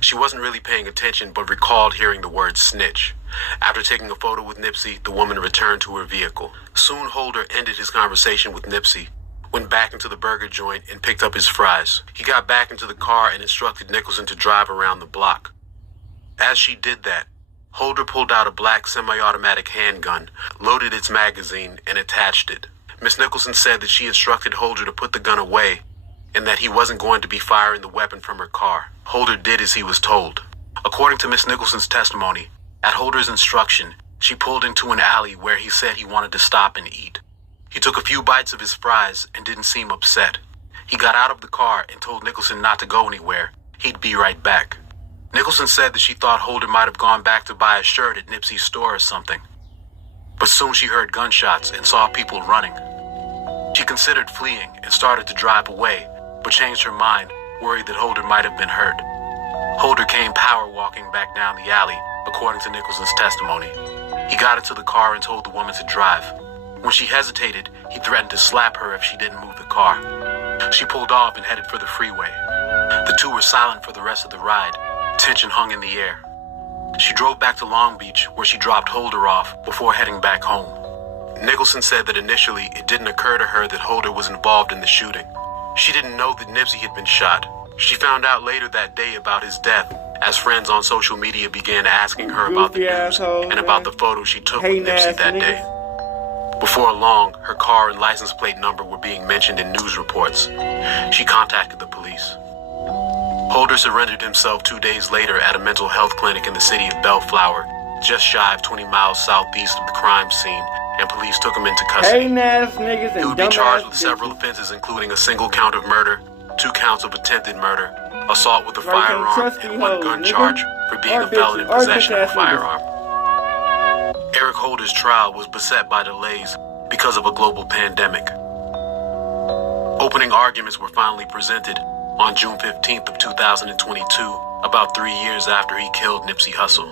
She wasn't really paying attention, but recalled hearing the word snitch. After taking a photo with Nipsey, the woman returned to her vehicle. Soon Holder ended his conversation with Nipsey, went back into the burger joint and picked up his fries. He got back into the car and instructed Nicholson to drive around the block. As she did that, Holder pulled out a black semi-automatic handgun, loaded its magazine, and attached it. Miss Nicholson said that she instructed Holder to put the gun away and that he wasn't going to be firing the weapon from her car. Holder did as he was told. According to Miss Nicholson's testimony, at Holder's instruction, she pulled into an alley where he said he wanted to stop and eat. He took a few bites of his fries and didn't seem upset. He got out of the car and told Nicholson not to go anywhere. He'd be right back. Nicholson said that she thought Holder might have gone back to buy a shirt at Nipsey's store or something. But soon she heard gunshots and saw people running. She considered fleeing and started to drive away, but changed her mind, worried that Holder might have been hurt. Holder came power walking back down the alley, according to Nicholson's testimony. He got into the car and told the woman to drive. When she hesitated, he threatened to slap her if she didn't move the car. She pulled off and headed for the freeway. The two were silent for the rest of the ride. Tension hung in the air. She drove back to Long Beach, where she dropped Holder off before heading back home. Nicholson said that initially it didn't occur to her that Holder was involved in the shooting. She didn't know that Nipsey had been shot. She found out later that day about his death, as friends on social media began asking her about the news and about the photo she took with Nipsey that day. Before long, her car and license plate number were being mentioned in news reports. She contacted the police. Holder surrendered himself 2 days later at a mental health clinic in the city of Bellflower, just shy of 20 miles southeast of the crime scene, and police took him into custody. He would be charged with several offenses, including a single count of murder, 2 counts of attempted murder, assault with a firearm, and 1 gun charge for being a felon in possession of a firearm. Eric Holder's trial was beset by delays because of a global pandemic. Opening arguments were finally presented on June 15th of 2022, about 3 years after he killed Nipsey Hussle.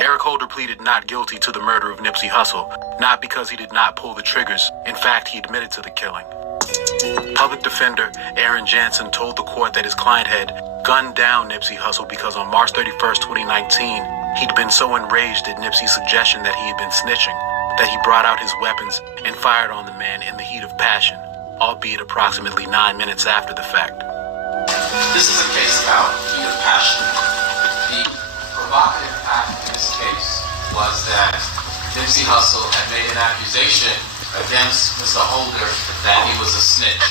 Eric Holder pleaded not guilty to the murder of Nipsey Hussle, not because he did not pull the triggers. In fact, he admitted to the killing. Public defender Aaron Jansen told the court that his client had gunned down Nipsey Hussle because on March 31st, 2019, he'd been so enraged at Nipsey's suggestion that he had been snitching that he brought out his weapons and fired on the man in the heat of passion, albeit approximately 9 minutes after the fact. This is a case about heat of passion. The provocative act in this case was that Nipsey Hussle had made an accusation against Mr. Holder that he was a snitch.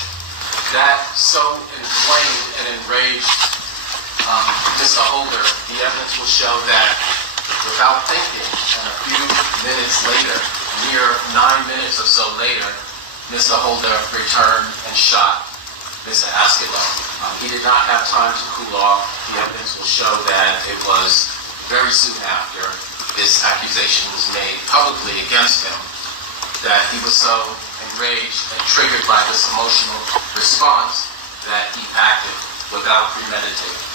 That so inflamed and enraged Mr. Holder, the evidence will show that without thinking, and a few minutes later, mere 9 minutes or so later, Mr. Holder returned and shot Mr. Askelow. He did not have time to cool off. The evidence will show that it was very soon after this accusation was made publicly against him that he was so enraged and triggered by this emotional response that he acted without premeditating.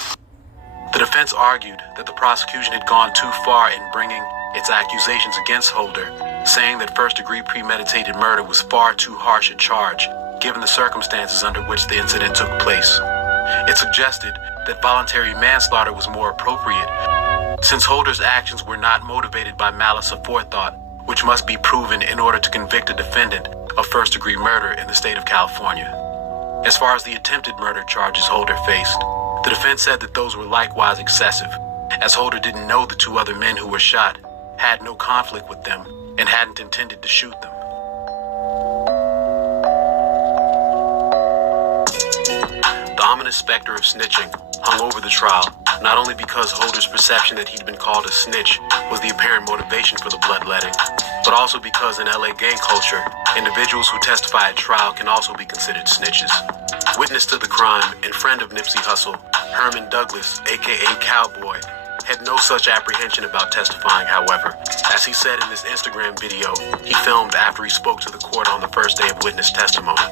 The defense argued that the prosecution had gone too far in bringing its accusations against Holder, saying that first-degree premeditated murder was far too harsh a charge, given the circumstances under which the incident took place. It suggested that voluntary manslaughter was more appropriate, since Holder's actions were not motivated by malice aforethought, which must be proven in order to convict a defendant of first-degree murder in the state of California. As far as the attempted murder charges Holder faced, the defense said that those were likewise excessive, as Holder didn't know the 2 other men who were shot, had no conflict with them, and hadn't intended to shoot them. The ominous specter of snitching hung over the trial, not only because Holder's perception that he'd been called a snitch was the apparent motivation for the bloodletting, but also because in LA gang culture, individuals who testify at trial can also be considered snitches. Witness to the crime and friend of Nipsey Hussle, Herman Douglas, aka Cowboy, had no such apprehension about testifying, however. As he said in this Instagram video he filmed after he spoke to the court on the first day of witness testimony.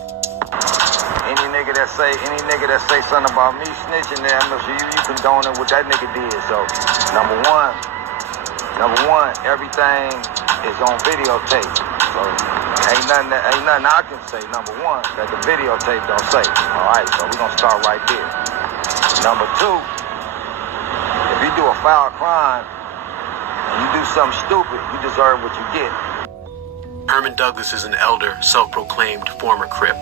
Any nigga that say something about me snitching, there, I'm sure you condoning what that nigga did. So, number one, everything is on videotape. So, ain't nothing I can say. Number one, that the videotape don't say. All right, so we gonna start right there. Number 2, if you do a foul crime and you do something stupid, you deserve what you get. Herman Douglas is an elder, self-proclaimed former Crip.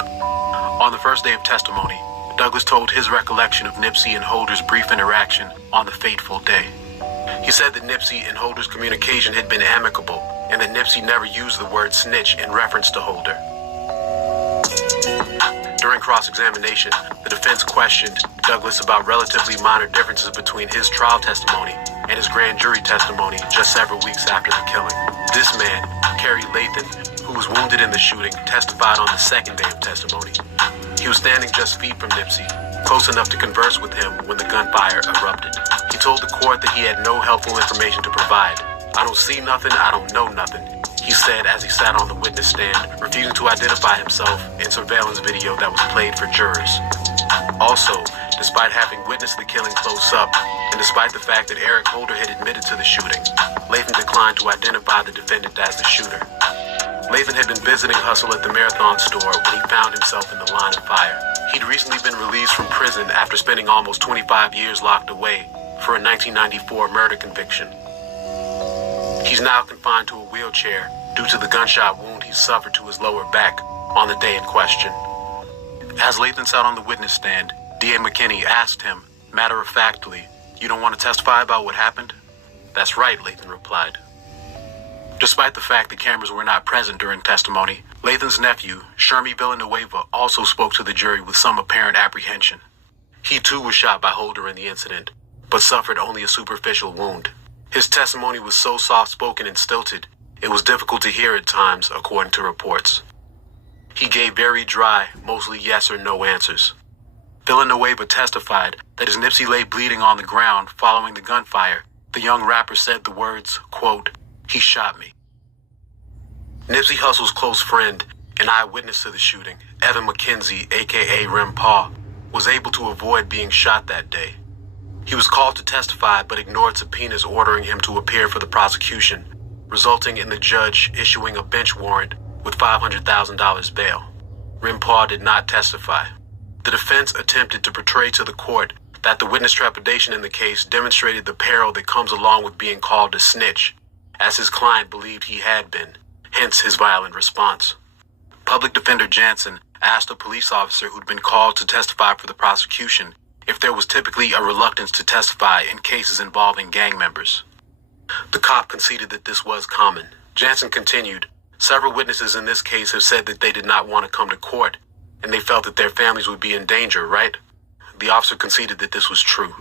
On the first day of testimony, Douglas told his recollection of Nipsey and Holder's brief interaction on the fateful day. He said that Nipsey and Holder's communication had been amicable and that Nipsey never used the word snitch in reference to Holder. During cross-examination, the defense questioned Douglas about relatively minor differences between his trial testimony and his grand jury testimony just several weeks after the killing. This man, Kerry Lathan, who was wounded in the shooting, testified on the second day of testimony. He was standing just feet from Nipsey, close enough to converse with him when the gunfire erupted. He told the court that he had no helpful information to provide. "I don't see nothing, I don't know nothing," he said as he sat on the witness stand, refusing to identify himself in surveillance video that was played for jurors. Also, despite having witnessed the killing close up, and despite the fact that Eric Holder had admitted to the shooting, Lathan declined to identify the defendant as the shooter. Lathan had been visiting Hustle at the Marathon store when he found himself in the line of fire. He'd recently been released from prison after spending almost 25 years locked away for a 1994 murder conviction. He's now confined to a wheelchair due to the gunshot wound he suffered to his lower back on the day in question. As Lathan sat on the witness stand, D.A. McKinney asked him, matter-of-factly, "You don't want to testify about what happened?" "That's right," Lathan replied. Despite the fact the cameras were not present during testimony, Lathan's nephew, Shermy Villanueva, also spoke to the jury with some apparent apprehension. He too was shot by Holder in the incident, but suffered only a superficial wound. His testimony was so soft-spoken and stilted, it was difficult to hear at times, according to reports. He gave very dry, mostly yes or no answers. Villanueva testified that as Nipsey lay bleeding on the ground following the gunfire, the young rapper said the words, quote, "He shot me." Nipsey Hussle's close friend and eyewitness to the shooting, Evan McKenzie, aka Rim Paw, was able to avoid being shot that day. He was called to testify but ignored subpoenas ordering him to appear for the prosecution, resulting in the judge issuing a bench warrant with $500,000 bail. Rim Paw did not testify. The defense attempted to portray to the court that the witness trepidation in the case demonstrated the peril that comes along with being called a snitch, as his client believed he had been, hence his violent response. Public Defender Jansen asked a police officer who'd been called to testify for the prosecution if there was typically a reluctance to testify in cases involving gang members. The cop conceded that this was common. Jansen continued, "Several witnesses in this case have said that they did not want to come to court, and they felt that their families would be in danger, right?" The officer conceded that this was true.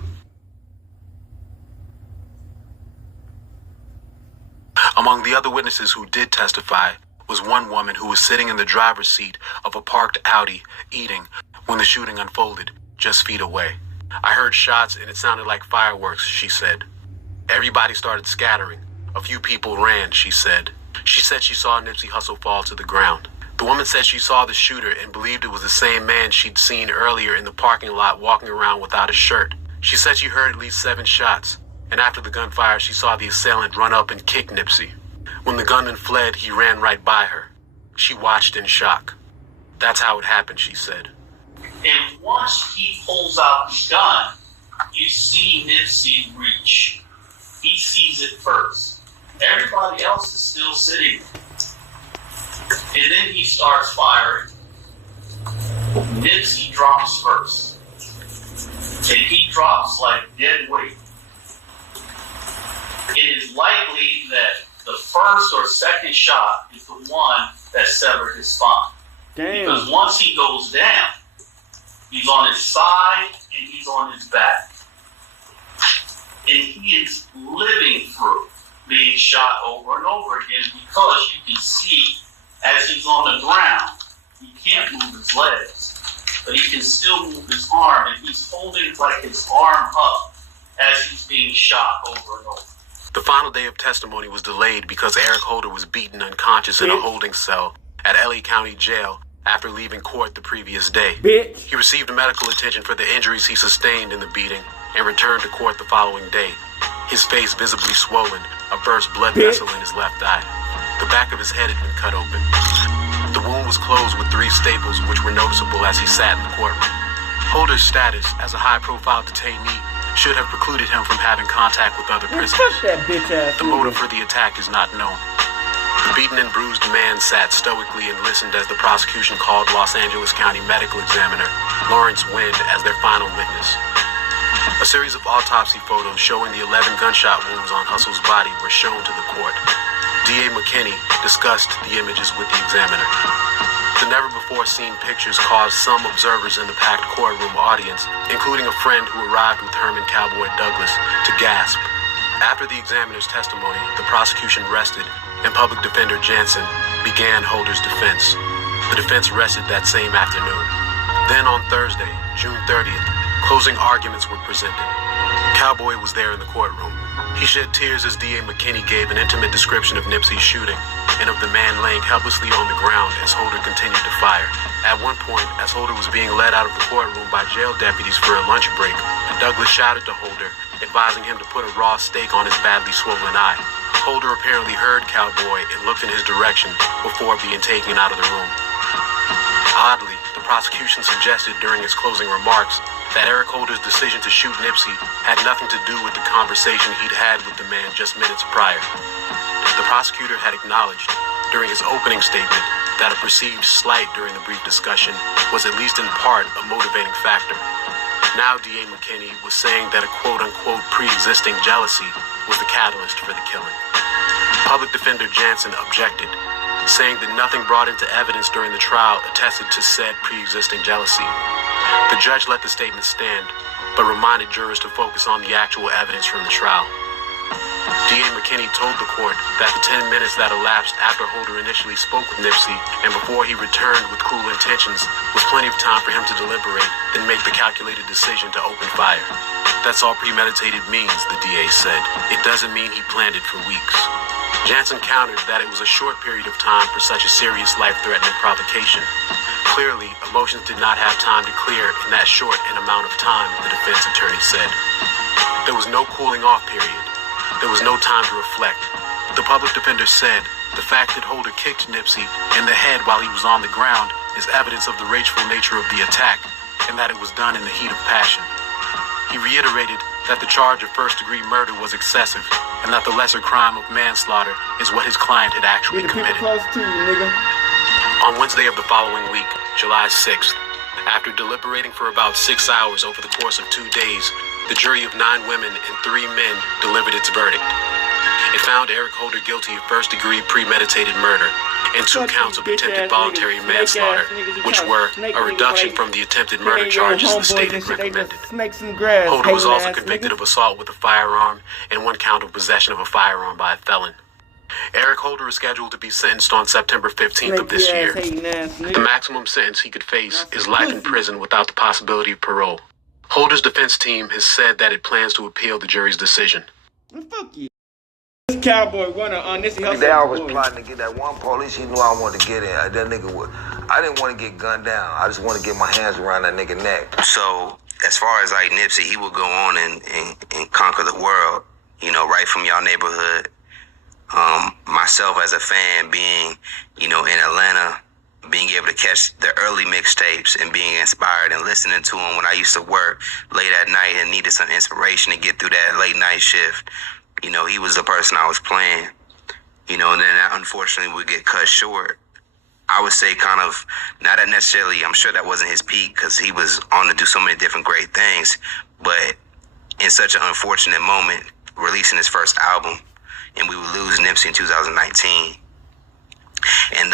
Among the other witnesses who did testify was one woman who was sitting in the driver's seat of a parked Audi, eating, when the shooting unfolded, just feet away. "I heard shots and it sounded like fireworks," she said. "Everybody started scattering. A few people ran," she said. She said she saw Nipsey Hussle fall to the ground. The woman said she saw the shooter and believed it was the same man she'd seen earlier in the parking lot walking around without a shirt. She said she heard at least 7 shots, and after the gunfire she saw the assailant run up and kick Nipsey. When the gunman fled, he ran right by her. She watched in shock. "That's how it happened," she said. And once he pulls out the gun, you see Nipsey reach. He sees it first. Everybody else is still sitting. And then he starts firing. Nipsey drops first. And he drops like dead weight. It is likely that the first or second shot is the one that severed his spine. Damn. Because once he goes down, he's on his side and he's on his back. And he is living through being shot over and over again because you can see as he's on the ground, he can't move his legs, but he can still move his arm, and he's holding like his arm up as he's being shot over and over. The final day of testimony was delayed because Eric Holder was beaten unconscious in a holding cell at LA County Jail after leaving court the previous day. He received medical attention for the injuries he sustained in the beating and returned to court the following day. His face visibly swollen, a burst blood vessel in his left eye. The back of his head had been cut open. The wound was closed with 3 staples, which were noticeable as he sat in the courtroom. Holder's status as a high-profile detainee should have precluded him from having contact with other prisoners. The motive for the attack is not known. The beaten and bruised man sat stoically and listened as the prosecution called Los Angeles County Medical Examiner Lawrence Wynn as their final witness. A series of autopsy photos showing the 11 gunshot wounds on Hustle's body were shown to the court. D.A. McKinney discussed the images with the examiner. The never-before-seen pictures caused some observers in the packed courtroom audience, including a friend who arrived with Herman Cowboy Douglas, to gasp. After the examiner's testimony, the prosecution rested, and Public Defender Jansen began Holder's defense. The defense rested that same afternoon. Then on Thursday, June 30th, closing arguments were presented. Cowboy was there in the courtroom. He shed tears as D.A. McKinney gave an intimate description of Nipsey's shooting and of the man laying helplessly on the ground as Holder continued to fire. At one point, as Holder was being led out of the courtroom by jail deputies for a lunch break, Douglas shouted to Holder, advising him to put a raw steak on his badly swollen eye. Holder apparently heard Cowboy and looked in his direction before being taken out of the room. Oddly, the prosecution suggested during its closing remarks that Eric Holder's decision to shoot Nipsey had nothing to do with the conversation he'd had with the man just minutes prior. The prosecutor had acknowledged during his opening statement that a perceived slight during the brief discussion was at least in part a motivating factor. Now D.A. McKinney was saying that a quote-unquote pre-existing jealousy was the catalyst for the killing. Public Defender Jansen objected, saying that nothing brought into evidence during the trial attested to said pre-existing jealousy. The judge let the statement stand, but reminded jurors to focus on the actual evidence from the trial. D.A. McKinney told the court that the 10 minutes that elapsed after Holder initially spoke with Nipsey and before he returned with cool intentions was plenty of time for him to deliberate, then make the calculated decision to open fire. That's all premeditated means, the DA said. It doesn't mean he planned it for weeks. Jansen countered that it was a short period of time for such a serious life-threatening provocation. Clearly, emotions did not have time to clear in that short an amount of time, the defense attorney said. There was no cooling off period. There was no time to reflect. The public defender said the fact that Holder kicked Nipsey in the head while he was on the ground is evidence of the rageful nature of the attack and that it was done in the heat of passion. He reiterated that the charge of first-degree murder was excessive and that the lesser crime of manslaughter is what his client had actually committed. Close to you, nigga. On Wednesday of the following week, July 6th, after deliberating for about 6 hours over the course of 2 days, the jury of 9 women and 3 men delivered its verdict. It found Eric Holder guilty of first-degree premeditated murder and 2 counts of attempted voluntary manslaughter, which were a reduction from the attempted murder charges the state had recommended. Holder was also convicted of assault with a firearm and 1 count of possession of a firearm by a felon. Eric Holder is scheduled to be sentenced on September 15th of this year. The maximum sentence he could face is life in prison without the possibility of parole. Holder's defense team has said that it plans to appeal the jury's decision. Fuck you. This Cowboy runner on this hustle. They always plotting to get that one police he knew I wanted to get in. That nigga would. I didn't want to get gunned down. I just want to get my hands around that nigga neck. So, as far as like Nipsey, he would go on and conquer the world, you know, right from y'all neighborhood. Myself as a fan being, you know, in Atlanta, being able to catch the early mixtapes and being inspired and listening to them when I used to work late at night and needed some inspiration to get through that late night shift. You know, he was the person I was playing, you know, and then that unfortunately would get cut short. I would say kind of, not that necessarily, I'm sure that wasn't his peak because he was on to do so many different great things, but in such an unfortunate moment, releasing his first album, and we would lose Nipsey in 2019. And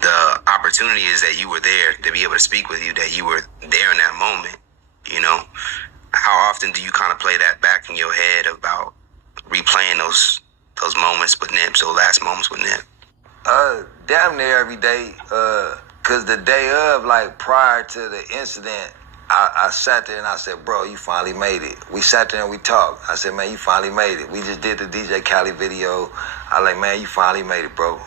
the opportunity is that you were there to be able to speak with you, that you were there in that moment, you know. How often do you kind of play that back in your head about replaying those moments with Nip, those last moments with Nip? Damn near every day. Cause the day of, like prior to the incident, I sat there and I said, bro, you finally made it. We sat there and we talked. I said, man, you finally made it. We just did the DJ Khaled video. I like, man, you finally made it, bro.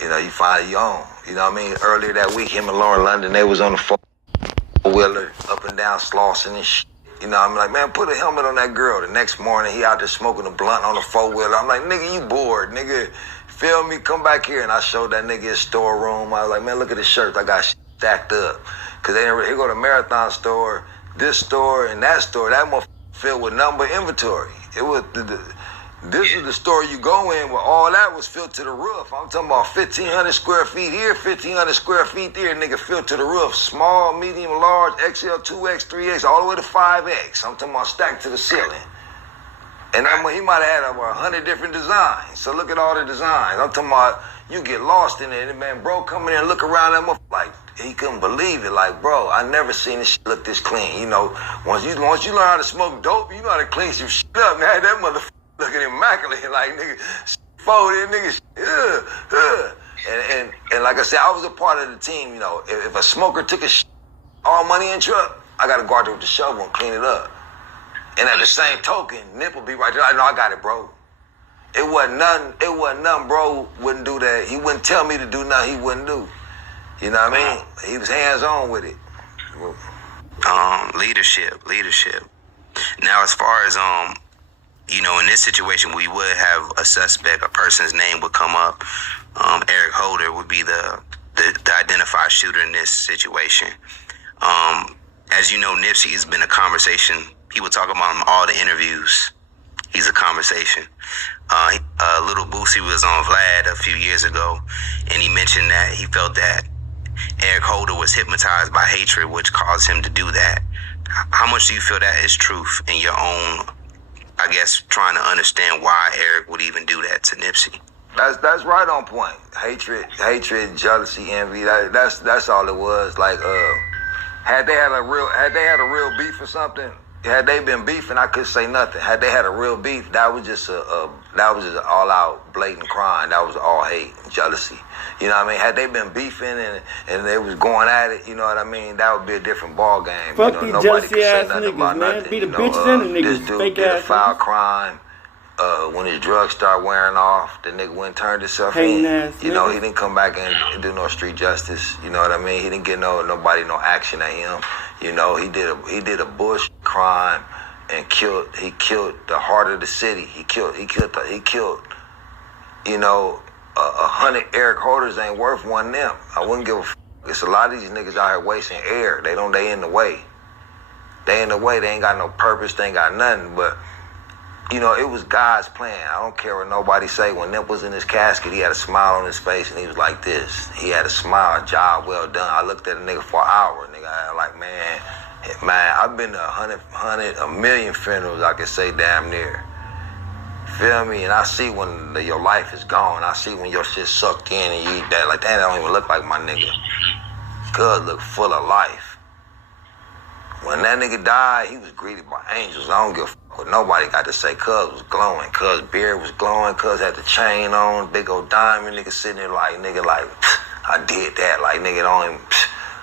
You know, you finally on. You know what I mean? Earlier that week, him and Lauren London, they was on the four-wheeler up and down Slauson and shit. You know, I'm like, man, put a helmet on that girl. The next morning, he out there smoking a blunt on the four-wheeler. I'm like, nigga, you bored, nigga. Feel me? Come back here. And I showed that nigga his storeroom. I was like, man, look at his shirts. I got stacked up. Because they go to Marathon store, this store, and that store. That motherfucker filled with nothing but inventory. It was, This is the store you go in where all that was filled to the roof. I'm talking about 1,500 square feet here, 1,500 square feet there, nigga, filled to the roof. Small, medium, large, XL, 2X, 3X, all the way to 5X. I'm talking about stacked to the ceiling. And he might have had over 100 different designs. So look at all the designs. I'm talking about you get lost in it. And man, bro, come in there and look around that motherfucker like he couldn't believe it. Like, bro, I never seen this shit look this clean. You know, once you learn how to smoke dope, you know how to clean some shit up. Man, that motherfucker looking immaculate. Like, nigga, folded, nigga, And like I said, I was a part of the team. You know, if a smoker took a all money in truck, I got to go out there with the shovel and clean it up. And at the same token, Nip will be right there. I know I got it, bro. It wasn't nothing, bro wouldn't do that. He wouldn't tell me to do nothing he wouldn't do. You know what I mean? He was hands-on with it. Leadership. Now, as far as, you know, in this situation, we would have a suspect, a person's name would come up. Eric Holder would be the identified shooter in this situation. As you know, Nipsey has been a conversation. People talk about him in all the interviews. He's a conversation. Little Boosie was on Vlad a few years ago, and he mentioned that he felt that Eric Holder was hypnotized by hatred, which caused him to do that. How much do you feel that is truth in your own, I guess, trying to understand why Eric would even do that to Nipsey? That's right on point. Hatred, jealousy, envy. That's all it was. Like, had they had a real beef or something, had they been beefing, I couldn't say nothing. Had they had a real beef, that was just all out blatant crime. That was all hate, jealousy. You know what I mean? Had they been beefing and they was going at it, you know what I mean? That would be a different ball game. Fuck you know, these jealousy ass niggas, man. Be the bitches and the niggas. This dude fake did ass a foul niggas. crime. When his drugs start wearing off, the nigga went and turned himself Hating in. ass You know, niggas. he didn't come back and do no street justice. You know what I mean? He didn't get nobody no action at him. You know, he did a bush crime and he killed the heart of the city. He killed. You know, 100 Eric Holders ain't worth one of them. I wouldn't give a f. It's a lot of these niggas out here wasting air. They in the way. They in the way. They ain't got no purpose. They ain't got nothing. But, you know, it was God's plan. I don't care what nobody say. When Nip was in his casket, he had a smile on his face and he was like this. He had a smile, job well done. I looked at a nigga for an hour. Nigga, I was like, man, I've been to 100, a million funerals, I could say damn near. Feel me? And I see when your life is gone. I see when your shit sucked in and you eat that. Like, that don't even look like my nigga. Cuz look full of life. When that nigga died, he was greeted by angels. I don't give a fuck what nobody got to say. Cuz was glowing. Cuz beard was glowing. Cuz had the chain on. Big old diamond. Nigga sitting there like, I did that. Like, nigga don't even,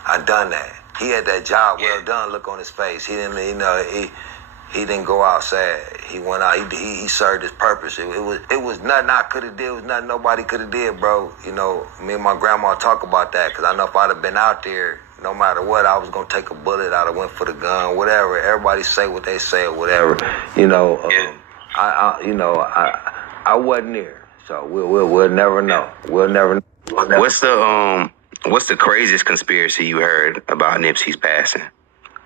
I done that. He had that job well done look on his face. He didn't, you know, he didn't go out sad. He went out. He served his purpose. It was nothing I could have did. It was nothing nobody could have did, bro. You know, me and my grandma talk about that because I know if I'd have been out there, no matter what, I was gonna take a bullet. I'd have went for the gun, whatever. Everybody say what they say or whatever. You know, I wasn't there, so we'll never know. We'll never know. What's the craziest conspiracy you heard about Nipsey's passing?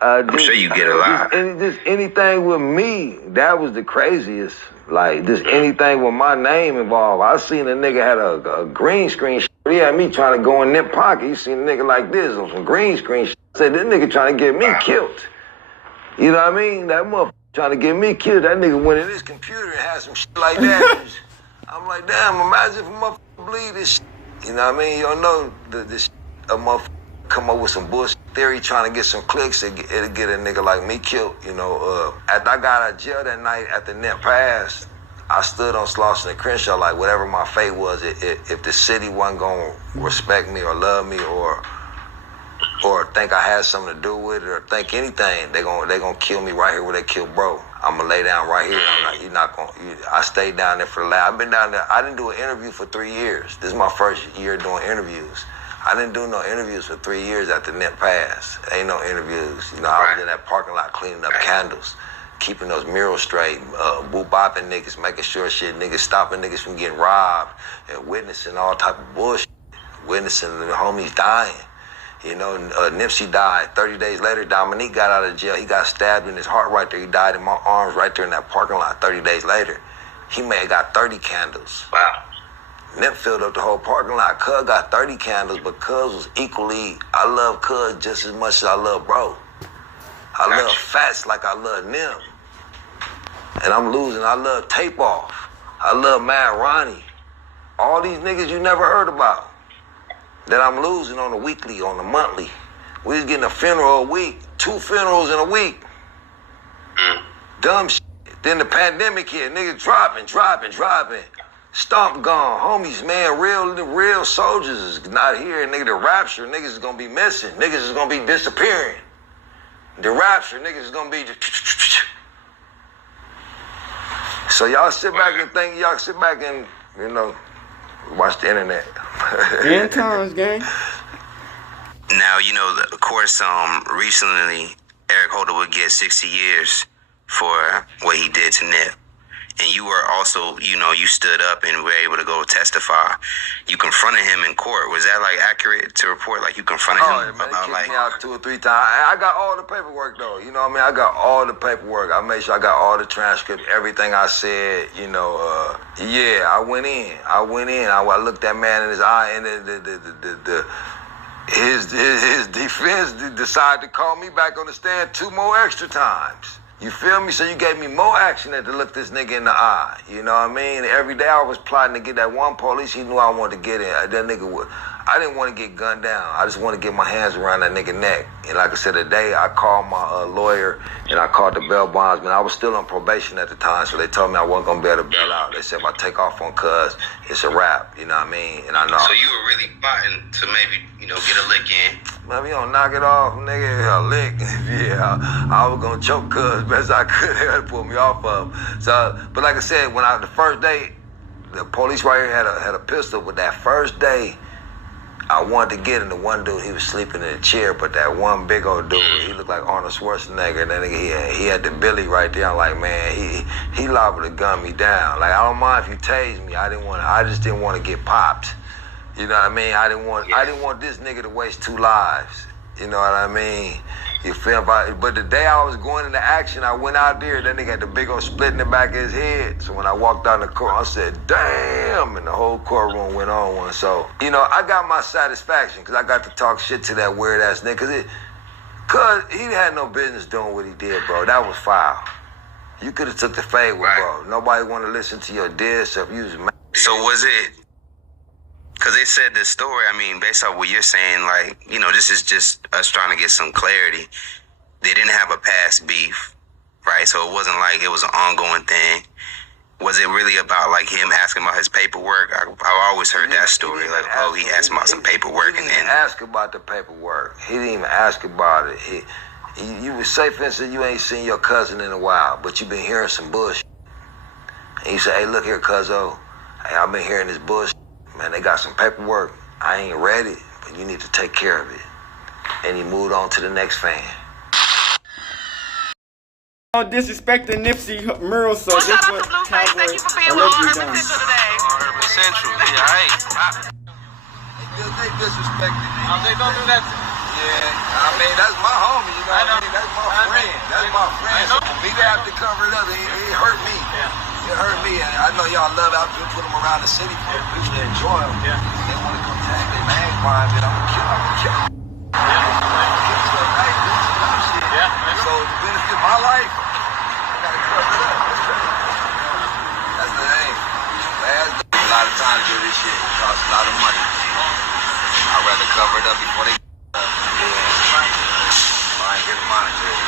I'm sure you get a lot. Just anything with me, that was the craziest. Like, just anything with my name involved. I seen a nigga had a green screen. He had me trying to go in Nip pocket. You seen a nigga like this on some green screen. I said, this nigga trying to get me killed. You know what I mean? That motherfucker trying to get me killed. That nigga went in his computer and had some shit like that. I'm like, damn, imagine if a motherfucker believe this shit. You know what I mean? You don't know this a motherfucker come up with some bullshit theory trying to get some clicks. It'll get a nigga like me killed. You know, after I got out of jail that night at the Nip Pass, I stood on Slauson and Crenshaw like whatever my fate was. If the city wasn't gonna respect me or love me or think I had something to do with it or think anything, they gonna kill me right here where they killed bro. I'm gonna lay down right here. I'm like, you're not gonna. I stayed down there for the last. I've been down there. I didn't do an interview for 3 years. This is my first year doing interviews. I didn't do no interviews for 3 years at the Nip Pass. Ain't no interviews. You know, I was in that parking lot cleaning up candles, keeping those murals straight, boop-bopping niggas, making sure niggas stopping niggas from getting robbed and witnessing all type of bullshit, witnessing the homies dying. You know, Nipsey died. 30 days later, Dominique got out of jail. He got stabbed in his heart right there. He died in my arms right there in that parking lot 30 days later. He may have got 30 candles. Wow. Nip filled up the whole parking lot. Cuz got 30 candles, but Cuz was equally, I love Cuz just as much as I love bro. I love Fats like I love Nim. And I'm losing, I love Tape Off. I love Mad Ronnie. All these niggas you never heard about that I'm losing on the weekly, on the monthly. We was getting a funeral a week, 2 funerals in a week. Dumb shit. Then the pandemic hit, niggas dropping. Stomp gone, homies, man, real soldiers is not here. Nigga, the rapture, niggas is gonna be missing. Niggas is gonna be disappearing. The rapture, niggas is gonna be just... So y'all sit back and think, you know, watch the internet. End times, gang. Now, you know, of course, recently, Eric Holder would get 60 years for what he did to Nip. And you were also, you know, you stood up and were able to go testify. You confronted him in court. Was that, like, accurate to report? Like, you confronted him man, about, kicked like... me out 2 or 3 times. I got all the paperwork, though. You know what I mean? I got all the paperwork. I made sure I got all the transcript, everything I said, you know. Yeah, I went in. I looked that man in his eye, and his defense decided to call me back on the stand 2 more extra times. You feel me? So you gave me more action than to look this nigga in the eye. You know what I mean? Every day I was plotting to get that one police. He knew I wanted to get in. That nigga would. I didn't want to get gunned down. I just want to get my hands around that nigga neck. And like I said, today I called my lawyer and I called the bail bondsman. I was still on probation at the time, so they told me I wasn't gonna be able to bail out. They said if I take off on Cuz, it's a wrap. You know what I mean? And I know. So you were really fighting to maybe, you know, get a lick in. Man, we gonna knock it off, nigga. A lick. Yeah, I was gonna choke Cuz best I could. They had to pull me off of him. So, but like I said, when the first day, the police right here had a pistol. But that first day, I wanted to get him. The one dude, he was sleeping in a chair, but that one big old dude, he looked like Arnold Schwarzenegger. And then he had the Billy right there. I'm like, man, he liable to gun me down. Like, I don't mind if you tase me. I just didn't want to get popped. You know what I mean? I didn't want this nigga to waste 2 lives. You know what I mean? You feel me? But the day I was going into action, I went out there, that nigga had the big old split in the back of his head. So when I walked out the court, I said, damn, and the whole courtroom went on one. So, you know, I got my satisfaction because I got to talk shit to that weird ass nigga. Cause he had no business doing what he did, bro. That was foul. You could have took the fade with, bro. Nobody want to listen to your diss if you was mad. So was it... Because they said this story, I mean, based off what you're saying, like, you know, this is just us trying to get some clarity. They didn't have a past beef, right? So it wasn't like it was an ongoing thing. Was it really about, like, him asking about his paperwork? I've always heard that story, like, oh, he asked about some paperwork. He didn't ask about the paperwork. He didn't even ask about it. You was safe, for instance, you ain't seen your cousin in a while, but you been hearing some bullshit. And you say, hey, look here, cuzzo. Hey, I've been hearing this bullshit. Man, they got some paperwork. I ain't ready, but you need to take care of it. And he moved on to the next fan. Don't disrespect the Nipsey mural, so this was Cowboys. Thank you for being on Urban Central today. Urban Central, yeah, hey. They disrespected me. They don't do that. Yeah, I mean, that's my homie, you know what I mean? That's my friend. That's my friend. So for me to have to cover it up, it hurt me. Yeah. It hurt me, and I know y'all love out to put them around the city for people to enjoy them. Yeah. They want to come tag their man crime, then I'm gonna kill them. Yeah. So to benefit my life, I gotta cover it up. That's the thing. A lot of times do this shit. It costs a lot of money. I'd rather cover it up before they I ain't get monitored.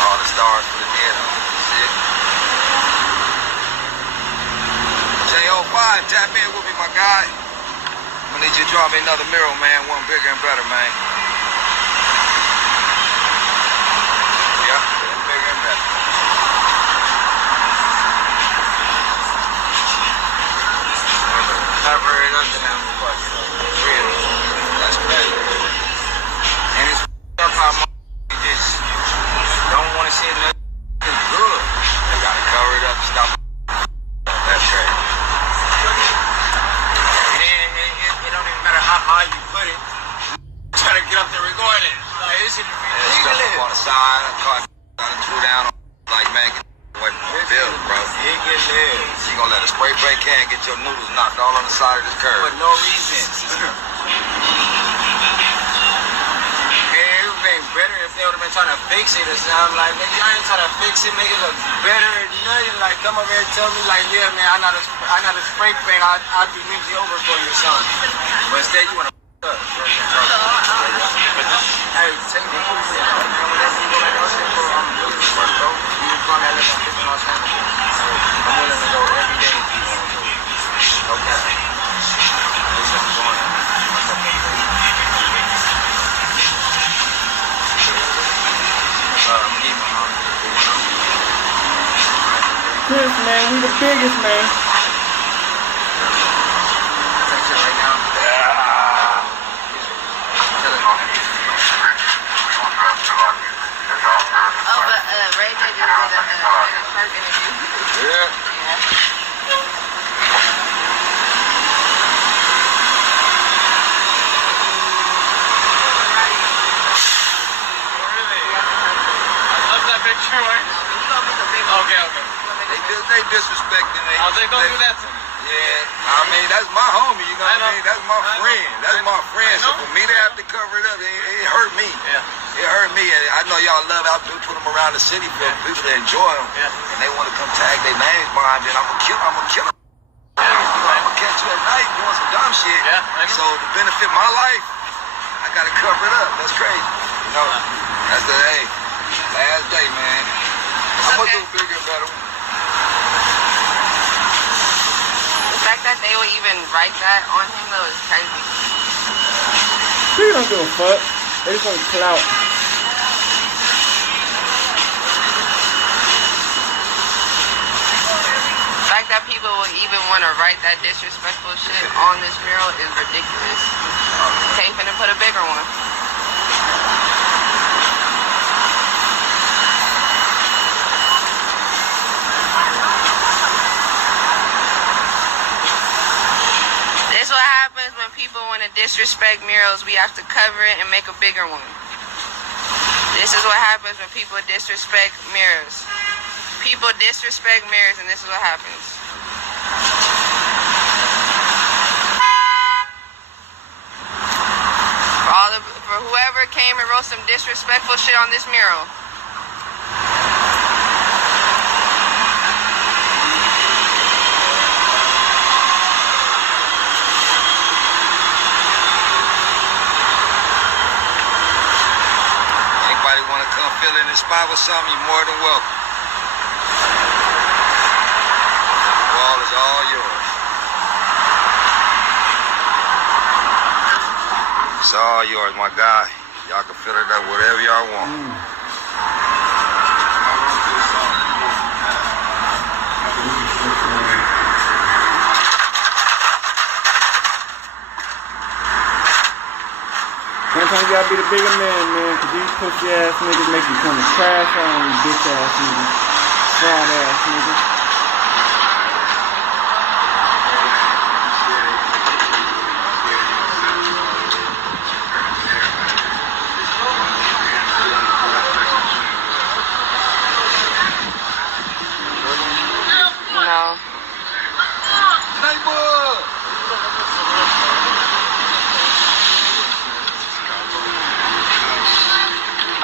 All the stars for the dead. Shit. J05, tap in with me, my guy. I need you to draw me another mural, man. One bigger and better, man. Yeah, bigger and better. Cover it up and have a fuck. Really. That's better. And it's up how much you just don't want to see it. It's good. You gotta cover it up and stop. That's right. It don't even matter how high you put it. Try to get your noodles knocked all on the side of the curb. For no reason. It would have been better if they would have been trying to fix it or something. Like, nigga, y'all ain't trying to fix it, make it look better or nothing. Like, come over here and tell me, like, yeah, man, I know the spray paint, I'll do Nipsey over for you or something. But instead, you want to up. Hey, take me whenever you go like that shit, bro, I'm willing to work, bro. You find that list, I'm picking my time. I'm willing to go every day if you want to do it. Okay. At least I'm going to myself up there. I'm getting my mom. Chris, man, we the biggest, man. Take it right now. Oh, but Rder just did a Kirk interview. Yeah. Picture, right? Okay. They disrespecting it. I was like, don't do that to me. Yeah, I mean, that's my homie, you know what I mean? That's my friend. That's my friend. So for me to have to cover it up, it hurt me. Yeah. It hurt me. And I know y'all love how to put them around the city for people to enjoy them. Yeah. And they want to come tag their names behind it. I'm going to kill them. I'm going to catch you at night doing some dumb shit. Yeah, so to benefit my life, I got to cover it up. That's crazy. You know, that's the, hey, last day, man. I'm going to do bigger and better. The fact that they would even write that on him, though, is crazy. They don't give a fuck. They just want clout. The fact that people would even want to write that disrespectful shit on this mural is ridiculous. Tape and put a bigger one. This is what happens when people want to disrespect murals. We have to cover it and make a bigger one. This is what happens when people disrespect mirrors. People disrespect mirrors, and this is what happens. For whoever came and wrote some disrespectful shit on this mural. Anybody want to come fill in this spot with something, you're more than welcome. The wall is all yours. It's all yours, my guy. Y'all can fill it up whatever y'all want. Sometimes you gotta be the bigger man, cause these pussy ass niggas make you come to trash on you bitch ass niggas. Fraud ass niggas. No.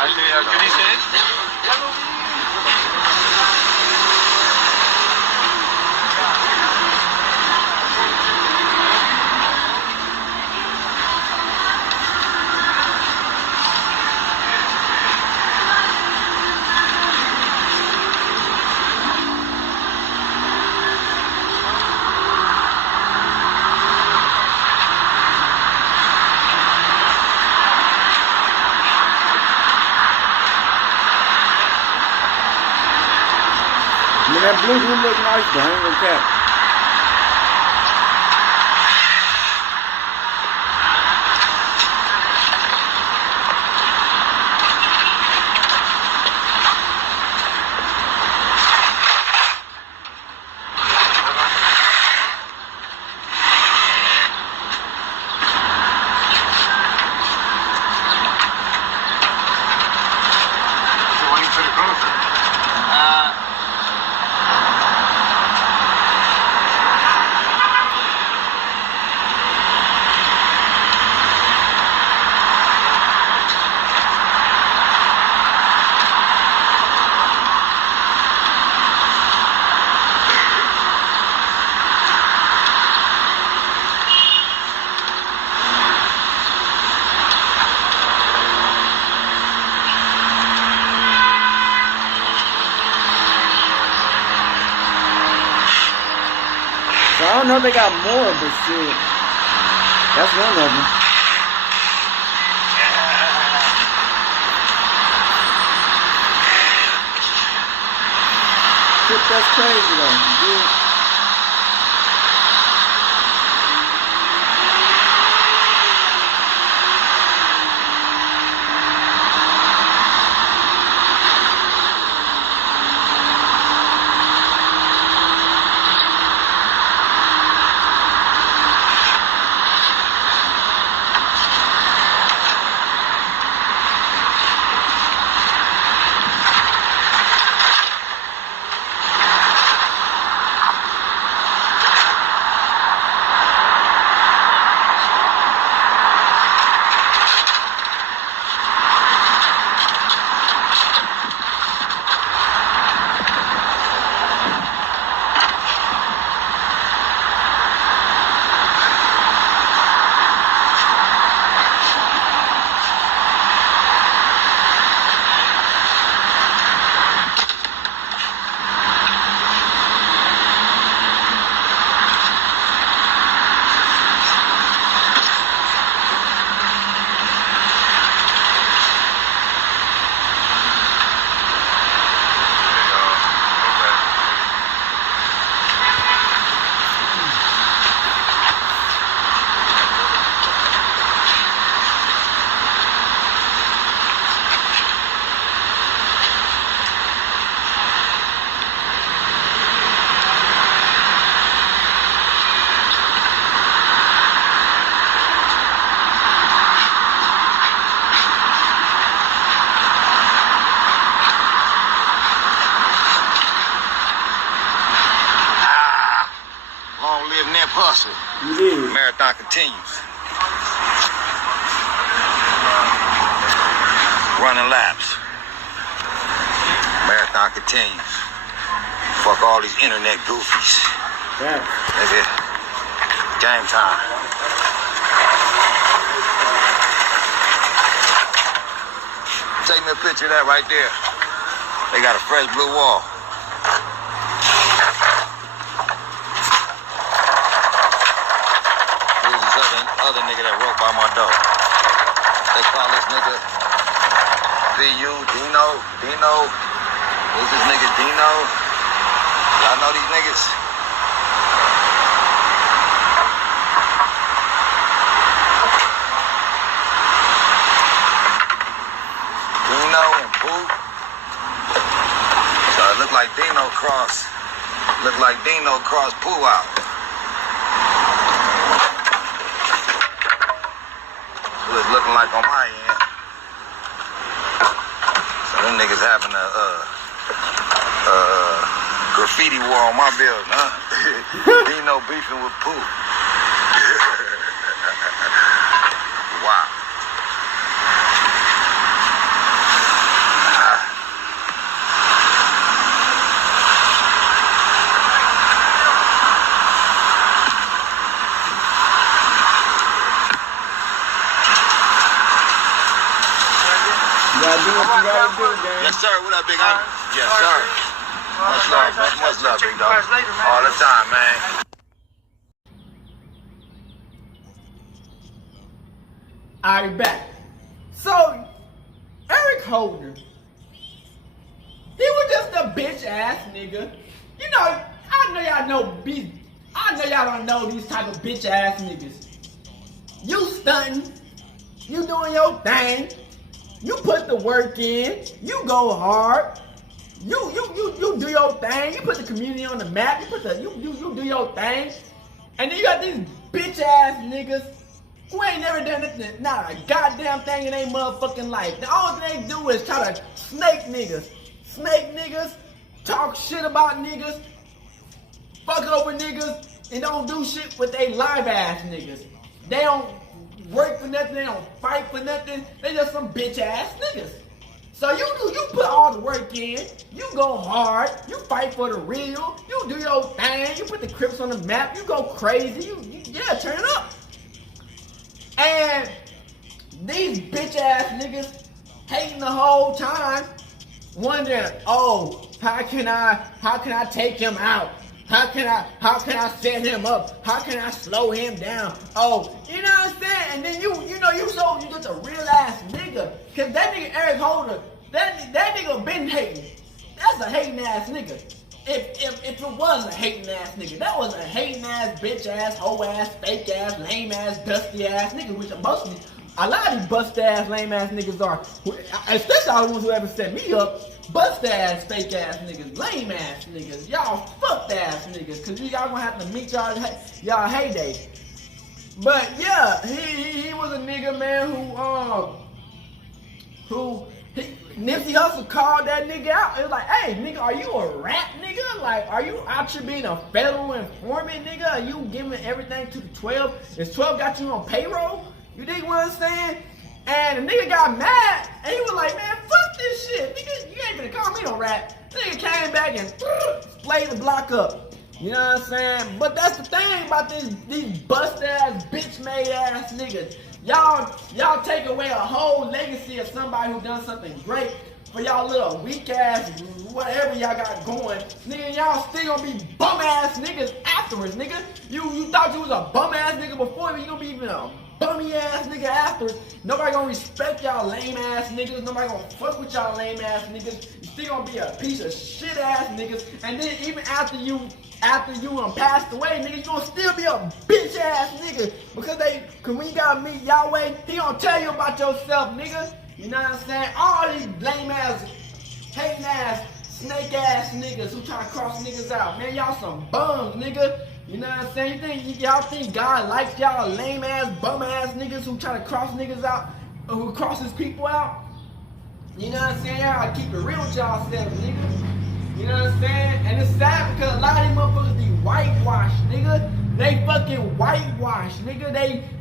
¿Qué dices? I mean, that blue do look nice, but I ain't gonna cap. don't know if they got more, but shit. That's one of them. Shit, that's crazy though, dude. Hustle. Marathon continues. Running laps. Marathon continues. Fuck all these internet goofies. Yeah. Nigga. Game time. Take me a picture of that right there. They got a fresh blue wall. Other nigga that wrote by my door. They call this nigga B.U. Dino. Who's this nigga Dino? Y'all know these niggas? Dino and Pooh. So it look like Dino crossed Pooh out. It's looking like on my end. So them niggas having a graffiti war on my building, huh? Dino beefing with Pooh. Wow. Yes, sir. What up, big homie? Yes, sir. Much love, big dog. All the time, man. Alright, back. So, Eric Holder, he was just a bitch ass nigga. You know, I know y'all don't know these type of bitch ass niggas. You stunting, you doing your thing. You put the work in, you go hard, you do your thing, you put the community on the map, you do your thing, and then you got these bitch ass niggas who ain't never done not a goddamn thing in their motherfucking life. The only thing they do is try to snake niggas, talk shit about niggas, fuck over niggas, and don't do shit with they live ass niggas. They don't work for nothing, they don't fight for nothing, they just some bitch ass niggas. So you put all the work in, you go hard, you fight for the real, you do your thing, you put the Crips on the map, you go crazy, turn it up. And these bitch ass niggas hating the whole time, wondering, oh, how can I take him out? How can I set him up? How can I slow him down? Oh, you know what I'm saying? And then you just a real ass nigga. Cause that nigga Eric Holder, that nigga been hating. That's a hating ass nigga. If it was a hating ass nigga, that was a hating ass, bitch ass, hoe ass, fake ass, lame ass, dusty ass nigga, which mostly a lot of these bust ass, lame ass niggas are, especially all the ones who ever set me up. Bust ass, fake ass niggas, lame ass niggas, y'all fucked ass niggas, cause y'all gonna have to meet y'all heyday. But yeah, he was a nigga, man, who Nipsey Hussle called that nigga out. It was like, hey, nigga, are you a rap nigga? Like, are you out here being a federal informant, nigga? Are you giving everything to the 12? Is 12 got you on payroll? You dig what I'm saying? And the nigga got mad, and he was like, man, fuck this shit. Nigga, you ain't gonna call me no rap. The nigga came back and splayed the block up. You know what I'm saying? But that's the thing about these bust-ass, bitch-made ass niggas. Y'all take away a whole legacy of somebody who done something great for y'all little weak-ass, whatever y'all got going. Nigga, y'all still gonna be bum-ass niggas afterwards, nigga. You thought you was a bum-ass nigga before, but you gonna be even a bummy ass nigga after. Nobody gonna respect y'all lame ass niggas. Nobody gonna fuck with y'all lame ass niggas. You still gonna be a piece of shit ass niggas. And then even after you passed away, nigga, you gonna still be a bitch ass nigga. Cause when you gotta meet Yahweh, he gonna tell you about yourself, nigga. You know what I'm saying? All these lame ass, hating ass, snake ass niggas who try to cross niggas out. Man, y'all some bums, nigga. You know what I'm saying? Y'all think God likes y'all lame ass, bum ass niggas who try to cross niggas out, who crosses people out? You know what I'm saying? Y'all keep it real with y'all selves, nigga. You know what I'm saying? And it's sad because a lot of these motherfuckers be whitewashed, nigga. They fucking whitewashed, nigga.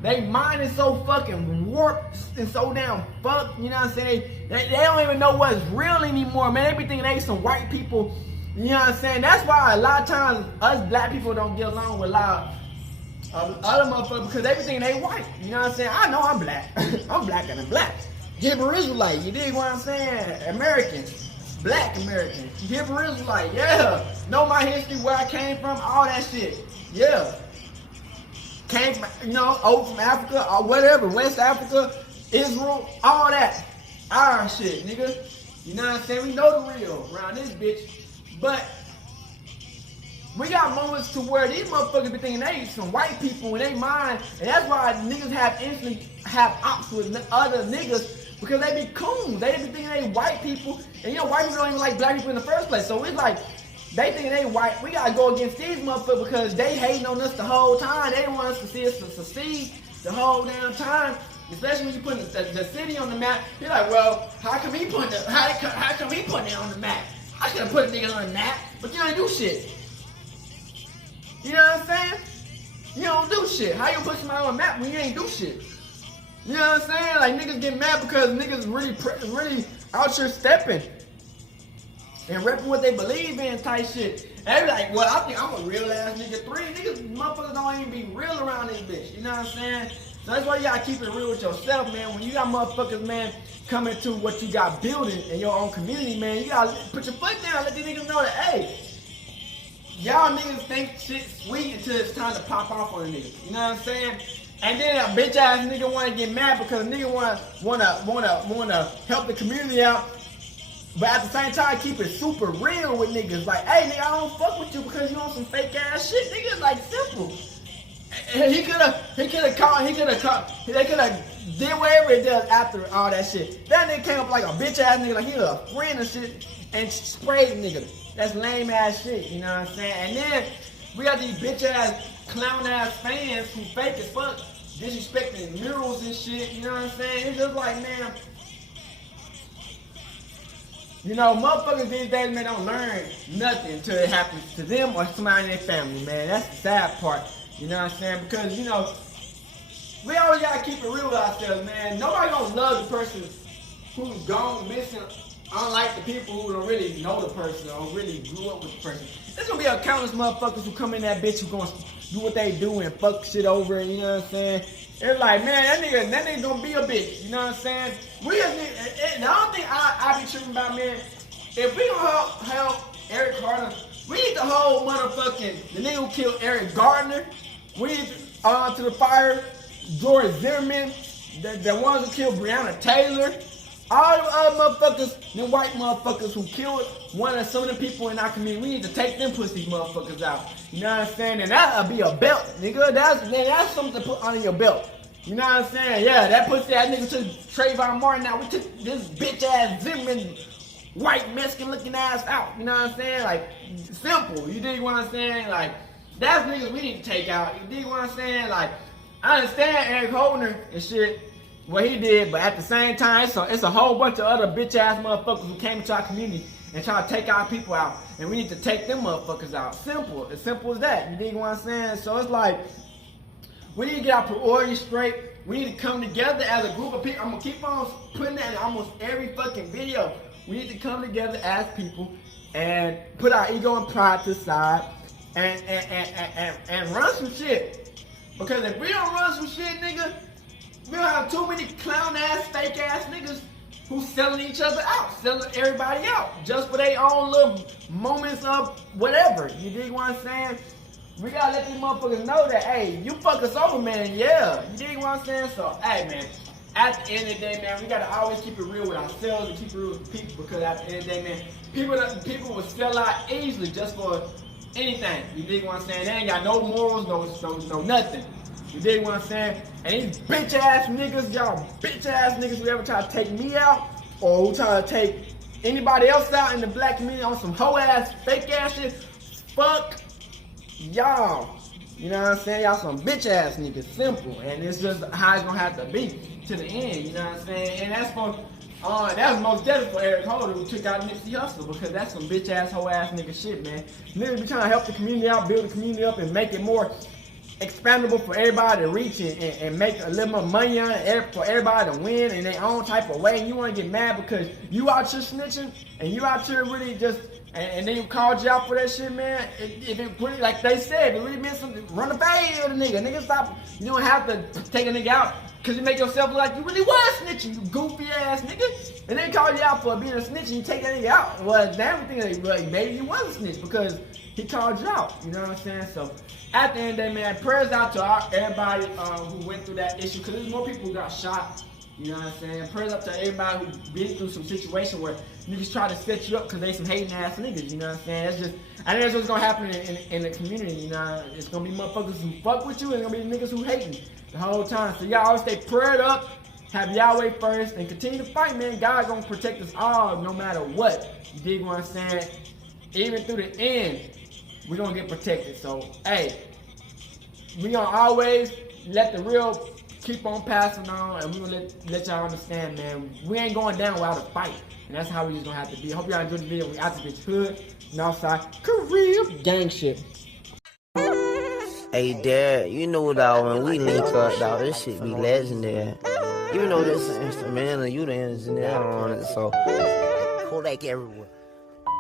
They mind is so fucking warped and so damn fucked. You know what I'm saying? They don't even know what's real anymore, man. They be thinking they some white people. You know what I'm saying? That's why a lot of times us black people don't get along with a lot of other motherfuckers because they be thinking they white. You know what I'm saying? I know I'm black. I'm blacker than black. Hebrew Israelite, you dig what I'm saying? American, black American, Hebrew Israelite, yeah. Know my history, where I came from, all that shit. Yeah. Came from, from Africa or whatever, West Africa, Israel, all that. Our shit, nigga. You know what I'm saying? We know the real around this bitch. But we got moments to where these motherfuckers be thinking they some white people in their mind, and that's why niggas instantly have ops with other niggas because they be coons. They be thinking they white people, and white people don't even like black people in the first place. So it's like they think they white. We gotta go against these motherfuckers because they hating on us the whole time. They want us to see us to succeed the whole damn time. Especially when you put the city on the map. You're like, well, how come he putting it on the map? I could have put niggas on the map, but you ain't do shit. You know what I'm saying? You don't do shit. How you put somebody on the map when you ain't do shit? You know what I'm saying? Like niggas get mad because niggas really out here stepping and repping what they believe in type shit. And they be like, well, I think I'm a real ass nigga. 3 niggas, motherfuckers don't even be real around this bitch. You know what I'm saying? So that's why you gotta keep it real with yourself, man. When you got motherfuckers, man, coming to what you got building in your own community, man, you gotta put your foot down, let these niggas know that, hey, y'all niggas think shit sweet until it's time to pop off on a nigga. You know what I'm saying? And then a bitch ass nigga wanna get mad because a nigga wanna help the community out, but at the same time keep it super real with niggas. Like, hey nigga, I don't fuck with you because you on some fake ass shit. Niggas like simple. They could have did whatever it does after all that shit. That nigga came up like a bitch ass nigga, like he was a friend and shit, and sprayed the nigga. That's lame ass shit, you know what I'm saying? And then we got these bitch ass, clown ass fans who fake as fuck, disrespecting murals and shit, you know what I'm saying? It's just like, man, motherfuckers these days, man, don't learn nothing until it happens to them or somebody in their family, man. That's the sad part. You know what I'm saying? Because, we always gotta keep it real with ourselves, man. Nobody gonna love the person who's gone missing, unlike the people who don't really know the person or really grew up with the person. There's gonna be a countless motherfuckers who come in that bitch who gonna do what they do and fuck shit over, you know what I'm saying? It's like, man, that nigga gonna be a bitch, you know what I'm saying? The only thing I be tripping about, man, if we gonna help Eric Carter We need the whole motherfucking, the nigga who killed Eric Gardner. We need to the fire, George Zimmerman, the ones who killed Breonna Taylor. All the other motherfuckers, them white motherfuckers who killed some of the people in our community, we need to take them pussy motherfuckers out. You know what I'm saying? And that'll be a belt, nigga. That's something to put under your belt. You know what I'm saying? Yeah, that pussy ass nigga took Trayvon Martin. Now we took this bitch ass Zimmerman, white Mexican looking ass out. You know what I'm saying? Like, simple. You dig what I'm saying? Like, that's niggas we need to take out. You dig what I'm saying? Like, I understand Eric Holder and shit, what he did, but at the same time, it's a whole bunch of other bitch ass motherfuckers who came into our community and try to take our people out, and we need to take them motherfuckers out. Simple, as simple as that. You dig what I'm saying? So it's like, we need to get our priorities straight. We need to come together as a group of people. I'm gonna keep on putting that in almost every fucking video. We need to come together as people and put our ego and pride to the side and run some shit. Because if we don't run some shit, nigga, we don't have too many clown ass, fake ass niggas who selling each other out, selling everybody out, just for their own little moments of whatever. You dig what I'm saying? We gotta let these motherfuckers know that, hey, you fuck us over, man, yeah. You dig what I'm saying? So, hey, man, at the end of the day, man, we gotta always keep it real with ourselves and keep it real with people, because at the end of the day, man, people will sell out easily just for anything. You dig what I'm saying? They ain't got no morals, no nothing. You dig what I'm saying? And these bitch ass niggas, y'all bitch ass niggas who ever try to take me out or who try to take anybody else out in the black community on some hoe ass, fake ass shit, fuck y'all. You know what I'm saying? Y'all some bitch ass niggas, simple. And it's just how it's gonna have to be to the end, you know what I'm saying? And that's most definitely for Eric Holder who took out Nipsey Hussle, because that's some bitch ass, hoe ass nigga shit, man. Niggas be trying to help the community out, build the community up, and make it more expandable for everybody to reach and make a little more money on it for everybody to win in their own type of way. And you want to get mad because you out here snitching and you out here really just and then you called you out for that shit, man. If it really, like they said, if it really meant something, run the fade of the nigga. Nigga, stop. You don't have to take a nigga out because you make yourself look like you really was snitching, you goofy ass nigga. And they call you out for being a snitch and you take that nigga out. Well, damn thing, like, maybe you was a snitch because he called you out. You know what I'm saying? So at the end of the day, man, prayers out to everybody who went through that issue, because there's more people who got shot. You know what I'm saying? Prayers up to everybody who been through some situation where niggas try to set you up because they some hating ass niggas. You know what I'm saying? That's just, I think that's what's gonna happen in the community. You know, it's gonna be motherfuckers who fuck with you, and it's gonna be niggas who hating the whole time. So y'all always stay prayed up, have Yahweh first, and continue to fight, man. God gonna protect us all, no matter what. You dig what I'm saying? Even through the end, we're gonna get protected. So, hey, we gonna always let the real keep on passing on, and we gonna let y'all understand, man, we ain't going down without a fight. And that's how we just gonna have to be. Hope y'all enjoyed the video. We out this bitch hood, Northside, Carib, gang shit. Hey, Dad, you know, dog, when we link up, dog, this shit be legendary. Even though this is instrumental, you the engineer on it, so Kodak everywhere.